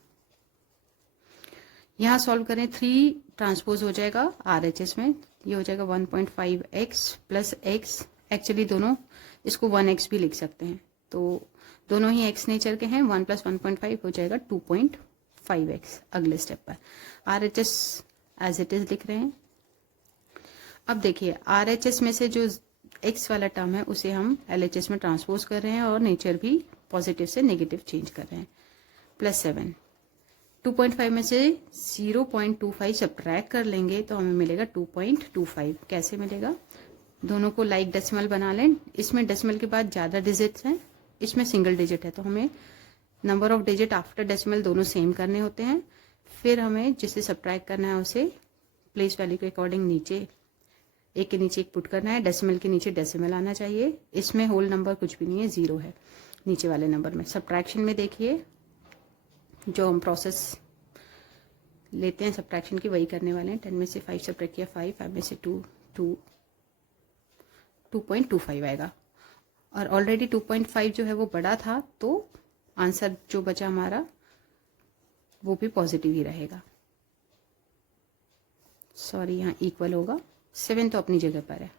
यहाँ सॉल्व करें 3 ट्रांसपोज हो जाएगा RHS में, ये हो जाएगा 1.5x प्लस x। एक्चुअली दोनों इसको 1x भी लिख सकते हैं, तो दोनों ही x नेचर के हैं। 1 प्लस 1.5 हो जाएगा 2.5x। अगले स्टेप पर RHS एज इट इज़ लिख रहे हैं। अब देखिए RHS में से जो x वाला टर्म है उसे हम LHS में ट्रांसपोज कर रहे हैं और नेचर भी पॉजिटिव से नेगेटिव चेंज कर रहे हैं। प्लस 7 2.5 में से 0.25 सब्ट्रैक्ट कर लेंगे तो हमें मिलेगा 2.25। कैसे मिलेगा? दोनों को लाइक डेसिमल बना लें। इसमें डेसिमल के बाद ज़्यादा डिजिट्स हैं, इसमें सिंगल डिजिट है, तो हमें number of digit after decimal दोनों सेम करने होते हैं। फिर हमें जिसे सब्ट्रैक्ट करना है उसे प्लेस वैल्यू के अकॉर्डिंग नीचे एक के नीचे एक पुट करना है। डेसिमल के नीचे डेसिमल आना चाहिए। इसमें होल नंबर कुछ भी नहीं है, 0 है नीचे वाले नंबर में। सब्ट्रैक्शन में देखिए जो हम प्रोसेस लेते हैं सब्ट्रैक्शन की वही करने वाले हैं। 10 में से 5 सब्ट्रैक्ट किया 5 में से 2.25 आएगा। और ऑलरेडी 2.5 जो है वो बड़ा था, तो आंसर जो बचा हमारा वो भी पॉजिटिव ही रहेगा। सॉरी, यहाँ इक्वल होगा, 7 तो अपनी जगह पर है।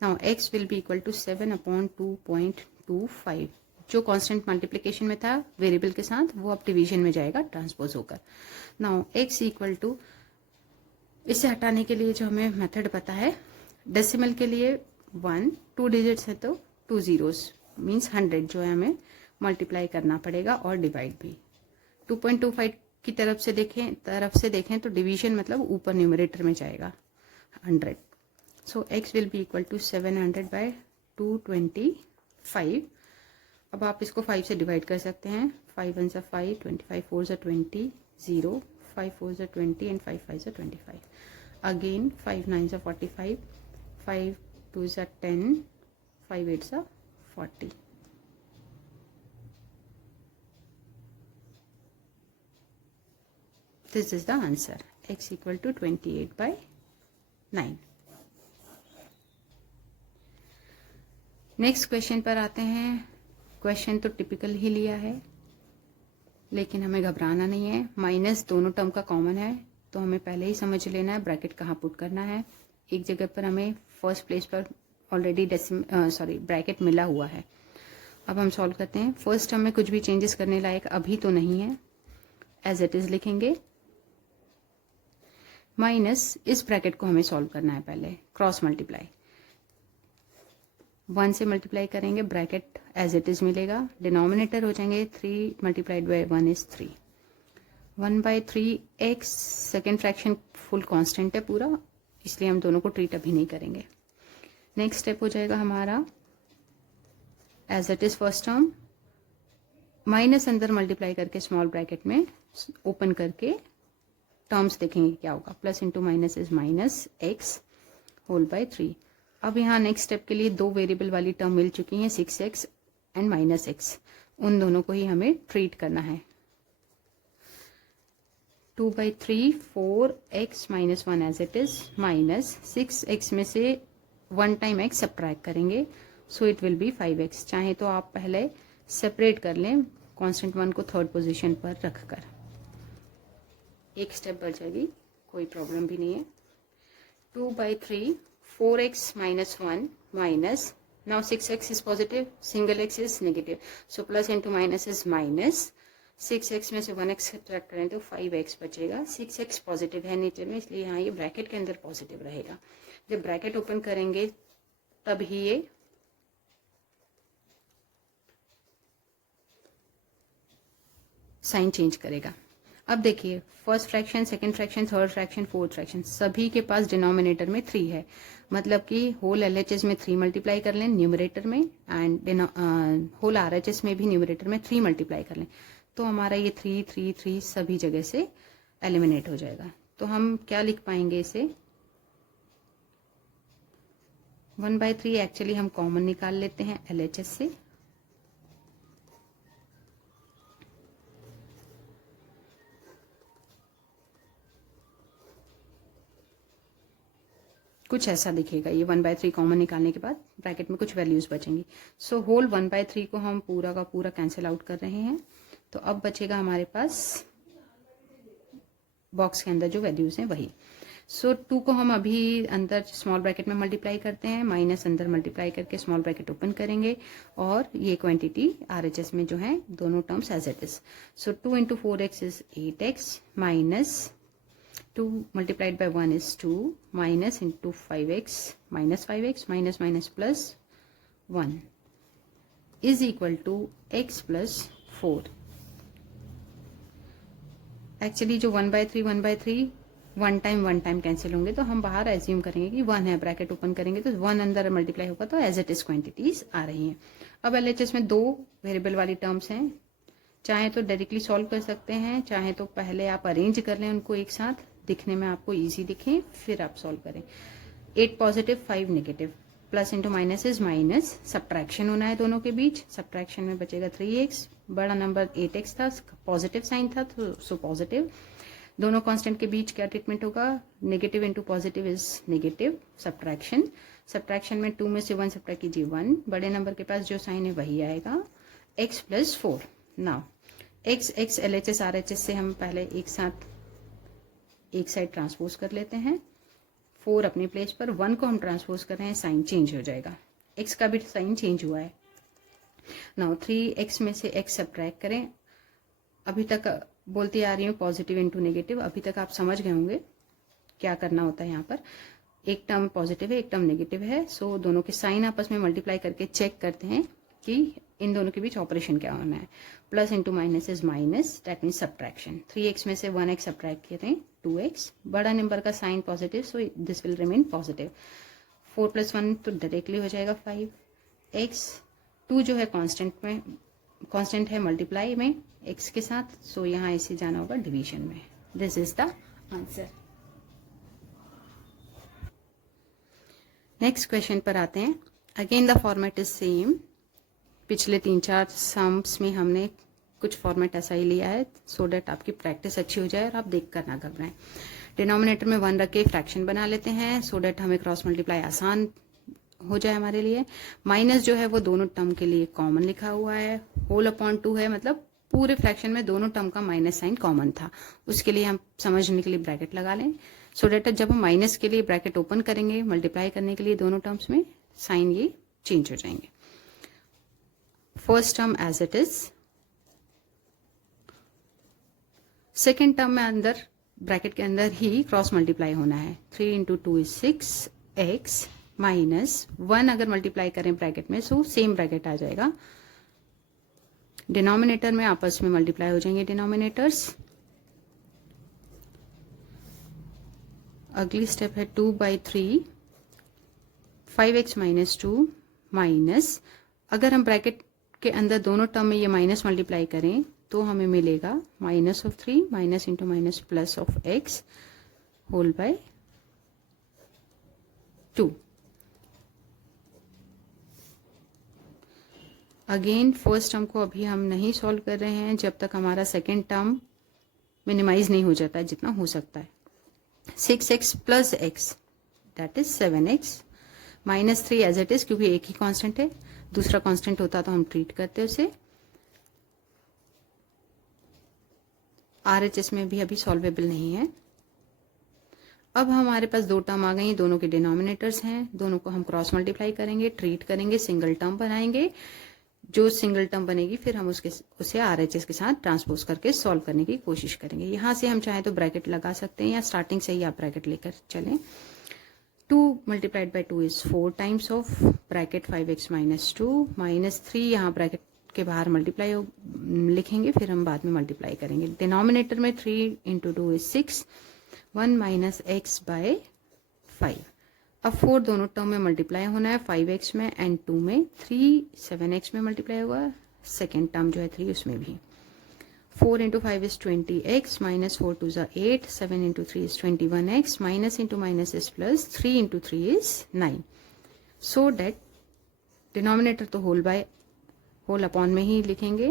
Now x will be equal to 7 upon 2.25। जो कांस्टेंट मल्टीप्लिकेशन में था वेरिएबल के साथ वो अब डिवीजन में जाएगा ट्रांसपोज होकर। नाउ x इक्वल टू, इसे हटाने के लिए जो हमें मेथड पता है, डेसिमल के लिए 1 2 डिजिट्स है तो 2 zeros मीन्स 100 जो है हमें मल्टीप्लाई करना पड़ेगा और डिवाइड भी। 2.25 की तरफ से देखें तो डिवीजन मतलब ऊपर न्यूमरेटर में जाएगा 100। So x will be equal to 700 by 225। अब आप इसको 5 से डिवाइड कर सकते हैं। 5 1 से 5, 25 4 से 20, 0, 5 4 से 20 एंड 5 5 से 25। अगेन 5 9 से 45, 5 2 से 10, 5 8 से 40। This is the answer. X equal to 28 by 9। Next question पर आते हैं। क्वेश्चन तो टिपिकल ही लिया है, लेकिन हमें घबराना नहीं है। माइनस दोनों टर्म का कॉमन है, तो हमें पहले ही समझ लेना है ब्रैकेट कहाँ पुट करना है। एक जगह पर हमें फर्स्ट प्लेस पर ऑलरेडी ब्रैकेट मिला हुआ है। अब हम सॉल्व करते हैं। फर्स्ट टर्म में कुछ भी चेंजेस करने लायक अभी तो नहीं है, एज इट इज लिखेंगे। माइनस इस ब्रैकेट को हमें सॉल्व करना है पहले, क्रॉस मल्टीप्लाई 1 से मल्टीप्लाई करेंगे, ब्रैकेट एज इट इज मिलेगा। डिनोमिनेटर हो जाएंगे 3 multiplied by 1 is 3। 1/3x second fraction full constant है पूरा, इसलिए हम दोनों को ट्रीट अभी नहीं करेंगे। नेक्स्ट स्टेप हो जाएगा हमारा as it is first term, minus अंदर मल्टीप्लाई करके स्मॉल ब्रैकेट में ओपन करके टर्म्स देखेंगे क्या होगा। Plus into minus is minus x whole by 3। अब यहाँ नेक्स्ट स्टेप के लिए 2 वेरिएबल वाली टर्म मिल चुकी हैं, 6x एंड -x। उन दोनों को ही हमें ट्रीट करना है। 2/3 4x - 1 as it is minus 6x में से 1 टाइम x सब्ट्रैक्ट करेंगे, so it will be 5x। चाहे तो आप पहले सेपरेट कर लें कांस्टेंट 1 को थर्ड पोजीशन पर रखकर, एक स्टेप बढ़ जाएगी, कोई प्रॉब्लम भी नहीं है। 2/3 4x - 1 minus, now 6x is positive, single x is negative, so plus into minus is minus. 6x में से 1x सब्ट्रैक्ट करें तो 5x बचेगा। 6x पॉजिटिव है नेचर में, इसलिए यहाँ ये ब्रैकेट के अंदर पॉजिटिव रहेगा। जब ब्रैकेट ओपन करेंगे तब ही ये साइन चेंज करेगा। अब देखिए first fraction, second fraction, third fraction, fourth fraction सभी के पास डिनोमिनेटर में 3 है, मतलब कि होल LHS में 3 मल्टीप्लाई कर लें न्यूमरेटर में, एंड होल RHS में भी न्यूमरेटर में 3 मल्टीप्लाई कर लें, तो हमारा ये 3 3 3 सभी जगह से एलिमिनेट हो जाएगा। तो हम क्या लिख पाएंगे इसे, 1/3 एक्चुअली हम कॉमन निकाल लेते हैं LHS से, कुछ ऐसा दिखेगा ये 1/3 कॉमन निकालने के बाद ब्रैकेट में कुछ वैल्यूज बचेंगी। सो होल 1/3 को हम पूरा का पूरा कैंसिल आउट कर रहे हैं, तो अब बचेगा हमारे पास बॉक्स के अंदर जो वैल्यूज हैं वही। सो 2 को हम अभी अंदर स्मॉल ब्रैकेट में मल्टीप्लाई करते हैं, माइनस अंदर मल्टीप्लाई करके स्मॉल ब्रैकेट ओपन करेंगे, और ये क्वांटिटी RHS में जो है दोनों terms as it is. So 2 into 4x is 8x minus 2 multiplied by 1 is 2 minus into 5x minus 5x minus minus plus 1 is equal to x plus 4। Actually जो 1/3 1/3 one time cancel होंगे, तो हम बाहर assume करेंगे कि 1 है, bracket open करेंगे तो 1 अंदर मल्टीप्लाई होगा, तो एज इट इज क्वांटिटीज आ रही हैं। अब LHS में 2 वेरिएबल वाली टर्म्स हैं, चाहे तो डायरेक्टली सॉल्व कर सकते हैं, चाहे तो पहले आप अरेंज कर लें उनको एक साथ, दिखने में आपको इजी दिखे, फिर आप सॉल्व करें। 8 positive 5 negative, plus into minus is minus, subtraction होना है दोनों के बीच, सब्ट्रैक्शन में बचेगा 3x, बड़ा नंबर 8x था, पॉजिटिव साइन था तो सो पॉजिटिव। दोनों कांस्टेंट के बीच क्या ट्रीटमेंट होगा, negative into positive is negative, subtraction, subtraction में 2 में से 1 सब्ट्रैक्ट कीजिए 1, बड़े नंबर के पास जो साइन है वही आएगा, x plus 4। Now x LHS RHS से हम पहले एक साथ एक साइड ट्रांसपोज कर लेते हैं, 4 अपने प्लेस पर, 1 को हम ट्रांसपोज कर रहे हैं, साइन चेंज हो जाएगा, x का भी साइन चेंज हुआ है। नाउ 3x में से x सब्ट्रैक्ट करें, अभी तक बोलती आ रही हूँ पॉजिटिव इंटू नेगेटिव, अभी तक आप समझ गए होंगे क्या करना होता है यहाँ पर। एक टर्म पॉजिटिव है, एक टर्म नेगेटिव है, सो दोनों के साइन आपस में मल्टीप्लाई करके चेक करते हैं कि इन दोनों के बीच ऑपरेशन क्या होना है। Plus into minus is minus, that means subtraction. 3x में से 1x सब्ट्रैक्ट करें 2x, बड़ा नंबर का sign positive, so this will remain positive. 4 + 1 तो डायरेक्टली हो जाएगा 5x, 2 जो है कांस्टेंट है मल्टीप्लाई में x के साथ, सो यहाँ इसे जाना होगा डिवीजन में। This is the answer. Next question पर आते हैं। Again the format is same, पिछले 3-4 सम्स में हमने कुछ फॉर्मेट ऐसा ही लिया है, सो डैट आपकी प्रैक्टिस अच्छी हो जाए और आप देख कर ना घबराएं। डिनोमिनेटर में 1 रख के फ्रैक्शन बना लेते हैं, सो डैट हमें क्रॉस मल्टीप्लाई आसान हो जाए हमारे लिए। माइनस जो है वो दोनों टर्म के लिए कॉमन लिखा हुआ है, होल अपॉन 2 है, मतलब पूरे फ्रैक्शन में दोनों टर्म का माइनस साइन कॉमन था, उसके लिए हम समझने के लिए ब्रैकेट लगा लें। सो डैट जब हम माइनस के लिए ब्रैकेट ओपन करेंगे मल्टीप्लाई करने के लिए दोनों टर्म्स में, साइन ये चेंज हो जाएंगे। First term as it is, second term में अंदर ब्रैकेट के अंदर ही क्रॉस मल्टीप्लाई होना है। 3 × 2 is 6x माइनस 1 अगर मल्टीप्लाई करें ब्रैकेट में, सो सेम ब्रैकेट आ जाएगा। डिनोमिनेटर में आपस में मल्टीप्लाई हो जाएंगे डिनोमिनेटर्स। अगली स्टेप है 2/3 5x माइनस 2 माइनस, अगर हम ब्रैकेट के अंदर दोनों टर्म में ये माइनस मल्टीप्लाई करें तो हमें मिलेगा -3 minus into minus plus of x whole by 2। Again first term को अभी हम नहीं सॉल्व कर रहे हैं जब तक हमारा सेकेंड टर्म मिनिमाइज नहीं हो जाता है जितना हो सकता है। 6x plus x that is 7x minus 3 as it is, क्योंकि एक ही कांस्टेंट है, दूसरा कांस्टेंट होता तो हम ट्रीट करते उसे। RHS में भी अभी सॉल्वेबल नहीं है। अब हमारे पास 2 टर्म आ गई, दोनों के डिनोमिनेटर्स हैं, दोनों को हम क्रॉस मल्टीप्लाई करेंगे, ट्रीट करेंगे, सिंगल टर्म बनाएंगे। जो सिंगल टर्म बनेगी फिर हम उसे RHS के साथ ट्रांसपोज करके सॉल्व करने की कोशिश करेंगे। यहाँ से हम चाहे तो ब्रैकेट लगा सकते हैं या स्टार्टिंग से ही आप ब्रैकेट लेकर चलें। 2 × 2 is 4 times of bracket 5x minus 2 minus 3, यहाँ ब्रैकेट के बाहर मल्टीप्लाई लिखेंगे, फिर हम बाद में मल्टीप्लाई करेंगे। डिनोमिनेटर में 3 × 2 इज 6, 1 माइनस एक्स बाय 5। अब 4 दोनों टर्म में मल्टीप्लाई होना है, 5x में एंड 2 में। 3 7x में मल्टीप्लाई होगा, सेकेंड टर्म जो है 3 उसमें भी। 4 × 5 is 20x, minus 4 2s are 8, 7 × 3 is 21x, minus into minus is plus, 3 × 3 is 9. So that denominator तो होल अपॉन में ही लिखेंगे।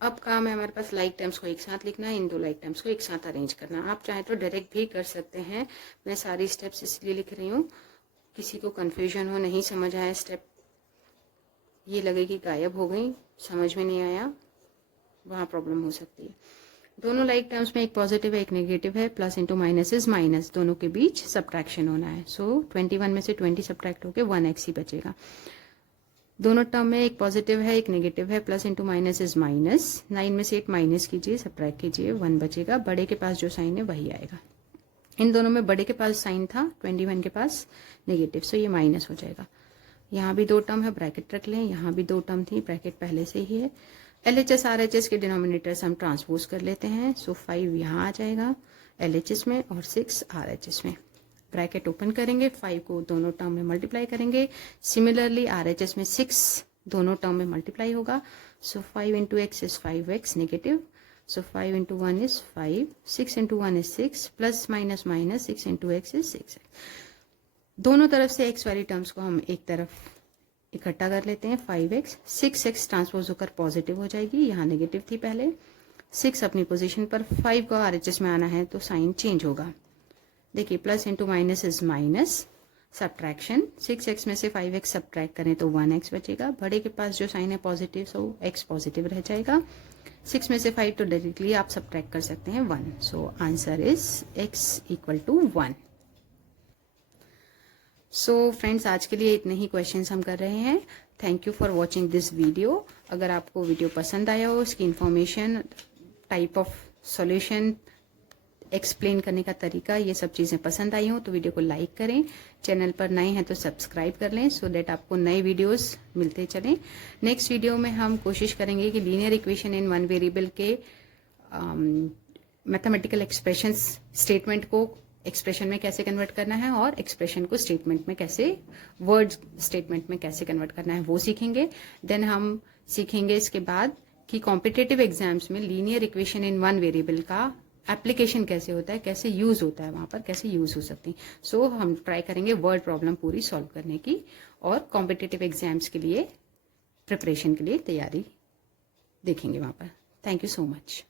अब काम है हमारे पास लाइक टर्म्स को एक साथ लिखना है, इन दो लाइक टर्म्स को एक साथ अरेंज करना। आप चाहे तो डायरेक्ट भी कर सकते हैं, मैं सारी स्टेप्स इसलिए लिख रही हूँ किसी को कन्फ्यूजन हो, नहीं समझ आया स्टेप, ये लगे कि गायब हो गई, समझ में नहीं आया, वहाँ प्रॉब्लम हो सकती है। दोनों लाइक टर्म्स में एक पॉजिटिव है एक नेगेटिव है, plus into minus is minus, दोनों के बीच सब्ट्रैक्शन होना है। सो 21 में से 20 सब्ट्रैक्ट होकर 1x ही बचेगा। दोनों टर्म में एक पॉजिटिव है एक नेगेटिव है, plus into minus is minus, 9 में से 8 माइनस कीजिए, सब्ट्रैक्ट कीजिए, 1 बचेगा। बड़े के पास जो साइन है वही आएगा। इन दोनों में बड़े के पास साइन था, 21 के पास नेगेटिव, सो ये माइनस हो जाएगा। यहाँ भी 2 टर्म है, ब्रैकेट रख लें, यहाँ भी 2 टर्म थी, ब्रैकेट पहले से ही है। LHS RHS के डिनोमिनेटर्स हम ट्रांसपोज कर लेते हैं, सो 5 यहाँ आ जाएगा LHS में और 6 RHS में। ब्रैकेट ओपन करेंगे, 5 को दोनों टर्म में मल्टीप्लाई करेंगे। सिमिलरली RHS में 6 दोनों टर्म में मल्टीप्लाई होगा, सो 5 × x is 5x negative, so 5 × 1 is 5, 6 × 1 is 6, plus minus minus 6 × x is 6। दोनों तरफ से x वाली टर्म्स को हम एक तरफ इकट्ठा कर लेते हैं, 5x, 6x ट्रांसपोज होकर पॉजिटिव हो जाएगी, यहाँ नेगेटिव थी पहले, 6 अपनी पोजीशन पर, 5 को RHS में आना है तो साइन चेंज होगा। देखिए plus into minus is minus, subtraction, 6x में से 5x सब्ट्रैक्ट करें तो 1x बचेगा। बड़े के पास जो साइन है पॉजिटिव, सो x पॉजिटिव रह जाएगा। 6 में से 5 तो डायरेक्टली आप सब्ट्रैक्ट कर सकते हैं 1, so answer is x = 1। So friends, आज के लिए इतने ही क्वेश्चंस हम कर रहे हैं। Thank you for watching this video. अगर आपको वीडियो पसंद आया हो, इसकी information, type of solution, explain करने का तरीका, ये सब चीज़ें पसंद आई हो तो वीडियो को लाइक करें। चैनल पर नए हैं तो सब्सक्राइब कर लें, सो दैट आपको नए वीडियोस मिलते चलें। नेक्स्ट वीडियो में हम कोशिश करेंगे कि लीनियर इक्वेशन इन 1 वेरिएबल के मैथमेटिकल एक्सप्रेशंस, स्टेटमेंट को एक्सप्रेशन में कैसे कन्वर्ट करना है और एक्सप्रेशन को स्टेटमेंट में कैसे, वर्ड स्टेटमेंट में कैसे कन्वर्ट करना है, वो सीखेंगे। देन हम सीखेंगे इसके बाद कि कॉम्पिटिटिव एग्जाम्स में लीनियर इक्वेशन इन 1 वेरिएबल का एप्लीकेशन कैसे होता है, कैसे यूज होता है, वहां पर कैसे यूज हो सकती है। सो हम ट्राई करेंगे वर्ड प्रॉब्लम पूरी सॉल्व करने की और कॉम्पिटिटिव एग्जाम्स के लिए प्रिपरेशन के लिए तैयारी देखेंगे वहां पर। Thank you so much.